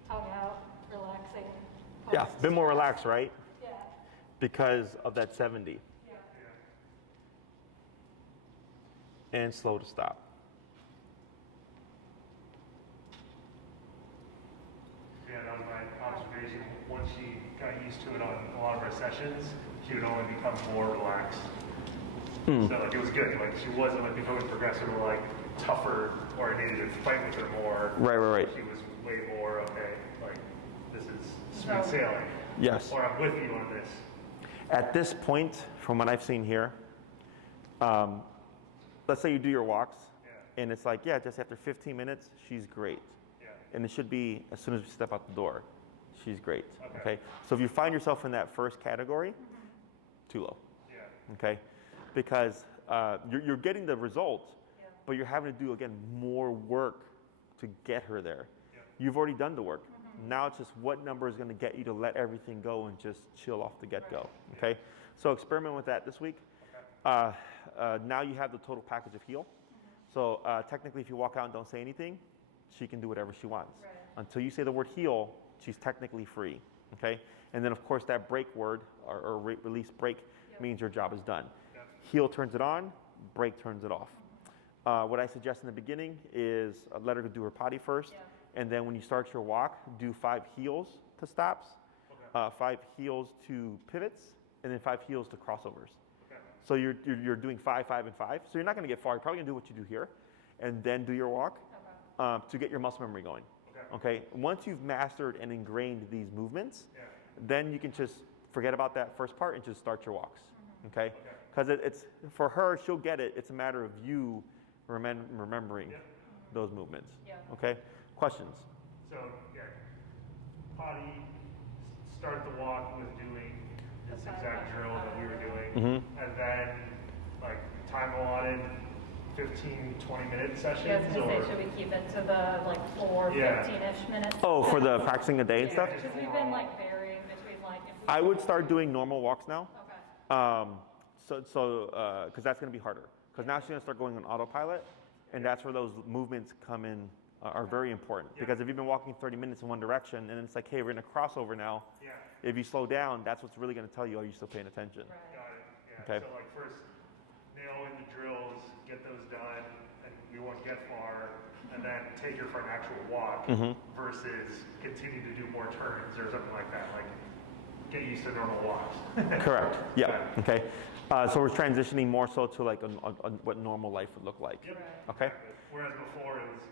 tongue out, relaxing. Yeah, a bit more relaxed, right? Yeah. Because of that 70. And slow to stop. Yeah, that was my observation. Once she got used to it on a lot of our sessions, she would only become more relaxed. So like it was good. Like she wasn't like becoming progressive or like tougher, or I needed to fight with her more. Right. She was way more okay. Like this is smooth sailing. Yes. Or I'm with you on this. At this point, from what I've seen here, let's say you do your walks, and it's like, yeah, just after 15 minutes, she's great. And it should be as soon as we step out the door, she's great. Okay. So if you find yourself in that first category, too low. Okay. Because you're getting the result, but you're having to do again more work to get her there. You've already done the work. Now it's just what number is going to get you to let everything go and just chill off the get-go. Okay. So experiment with that this week. Now you have the total package of heal. So technically, if you walk out and don't say anything, she can do whatever she wants. Until you say the word heal, she's technically free. Okay? And then, of course, that break word or release break means your job is done. Heel turns it on, brake turns it off. What I suggest in the beginning is let her do her potty first, and then when you start your walk, do 5 heels to stops, 5 heels to pivots, and then 5 heels to crossovers. So you're doing 5, 5, and 5. So you're not going to get far. You're probably going to do what you do here, and then do your walk to get your muscle memory going. Okay. Once you've mastered and ingrained these movements, then you can just forget about that first part and just start your walks. Okay. Because it's for her, she'll get it. It's a matter of you remembering those movements. Okay. Questions? So potty, start the walk with doing this exact drill that we were doing, and then like time allotted 15, 20-minute sessions. I was going to say, should we keep it to the like 4, 15-ish minutes? Oh, for the practicing a day and stuff? Because we've been like varying between like. I would start doing normal walks now. Because that's going to be harder. Because now she's going to start going on autopilot, and that's where those movements come in, are very important. Because if you've been walking 30 minutes in one direction, and it's like, hey, we're in a crossover now. If you slow down, that's what's really going to tell you, are you still paying attention? Got it. Okay. So like first, nail in the drills, get those done, and we won't get far, and then take her for an actual walk versus continue to do more turns or something like that. Like get used to normal walks. Correct. Yeah. Okay. So we're transitioning more so to like what normal life would look like. Okay. Whereas before it was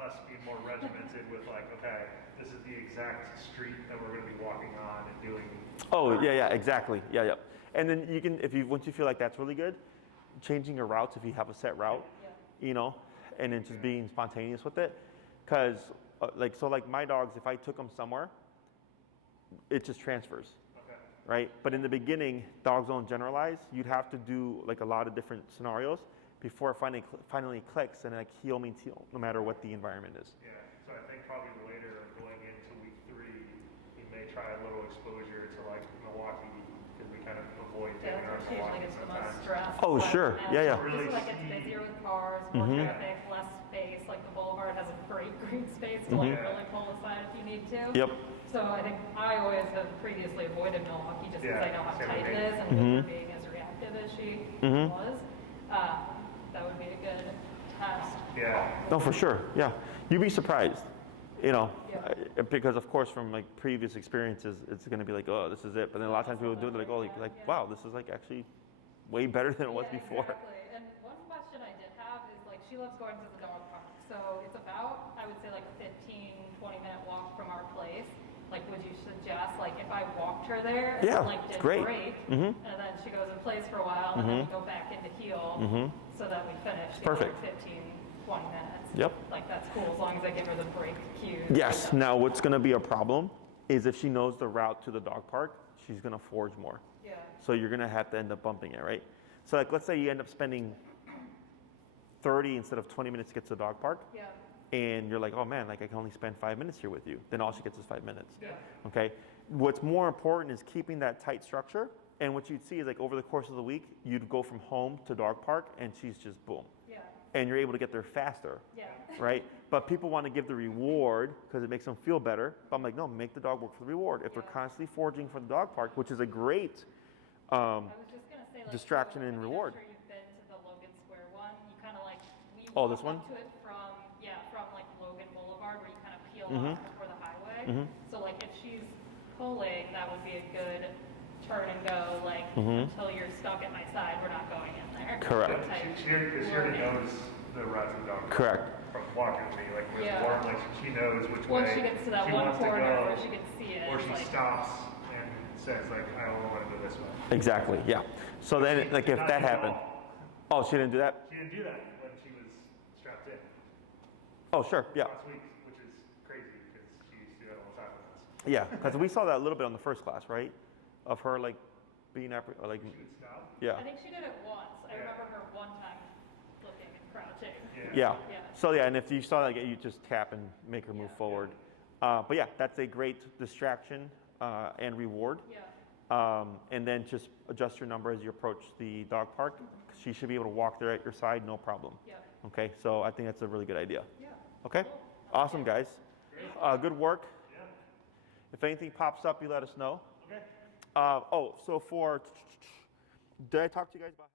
us being more regimented with like, okay, this is the exact street that we're going to be walking on and doing. Oh yeah, exactly. Yeah. And then you can, once you feel like that's really good, changing your routes if you have a set route, and then just being spontaneous with it. Because like my dogs, if I took them somewhere, it just transfers. Right? But in the beginning, dogs don't generalize. You'd have to do like a lot of different scenarios before it finally clicks, and like heel means heel, no matter what the environment is. Yeah, so I think probably later going into week 3, we may try a little exposure to like Milwaukee, because we kind of avoid taking our Milwaukee sometimes. Stress. Oh, sure. Yeah. Really just like it's busier with cars, more traffic, less space. Like the boulevard has a great green space to like really pull aside if you need to. Yep. So I think I always have previously avoided Milwaukee just because I know how tight it is, and with her being as reactive as she was, that would be a good test. Yeah. No, for sure. Yeah. You'd be surprised, because of course from like previous experiences, it's going to be like, oh, this is it. But then a lot of times people do it, they're like, oh, like wow, this is like actually way better than it was before. Exactly. And one question I did have is like she loves going to the dog park. So it's about, I would say like a 15, 20-minute walk from our place. Like, would you suggest, like, if I walked her there and, like, did break, and then she goes and plays for a while, and then we go back into heel, so that we finish the other 15, 20 minutes? Yep. Like, that's cool, as long as I give her the break cues. Yes. Now, what's going to be a problem is if she knows the route to the dog park, she's going to forge more. Yeah. So you're going to have to end up bumping it, right? So, like, let's say you end up spending 30 instead of 20 minutes to get to the dog park. Yeah. And you're like, oh man, like I can only spend 5 minutes here with you. Then all she gets is 5 minutes. Yeah. Okay. What's more important is keeping that tight structure. And what you'd see is like over the course of the week, you'd go from home to dog park, and she's just boom. Yeah. And you're able to get there faster. Yeah. Right. But people want to give the reward because it makes them feel better. But I'm like, no, make the dog work for the reward. If they're constantly foraging for the dog park, which is a great I was just gonna say, like, distraction and reward. I'm sure you've been to the Logan Square one. You kind of like This one? up to it from like Logan Boulevard, where you kind of peel off before the highway. So like if she's pulling, that would be a good turn and go. Like until you're stuck at my side, we're not going in there. Correct. She already knows the route to the dog. Correct. From walking to me, like with warm, like she knows which way. Once she gets to that she one wants to corner go, where she can see it, or she like, stops and says like, I only want to go this way. Exactly. Yeah. So then, like, if Not that at happened, all. oh, she didn't do that. She didn't do that when she was strapped in Oh, sure. Yeah. last week, which is crazy because she used to do that all the time with us. Yeah, because we saw that a little bit on the first class, right? Of her like being like. She would stop. Yeah. I think she did it once. I remember her one time looking and crouching. Yeah. So yeah, and if you saw that, you just tap and make her move forward. But yeah, that's a great distraction and reward. Yeah. And then just adjust your number as you approach the dog park. She should be able to walk there at your side, no problem. Yeah. Okay, so I think that's a really good idea. Yeah. Okay, awesome guys. Good work. If anything pops up, you let us know. Okay. So for Did I talk to you guys about?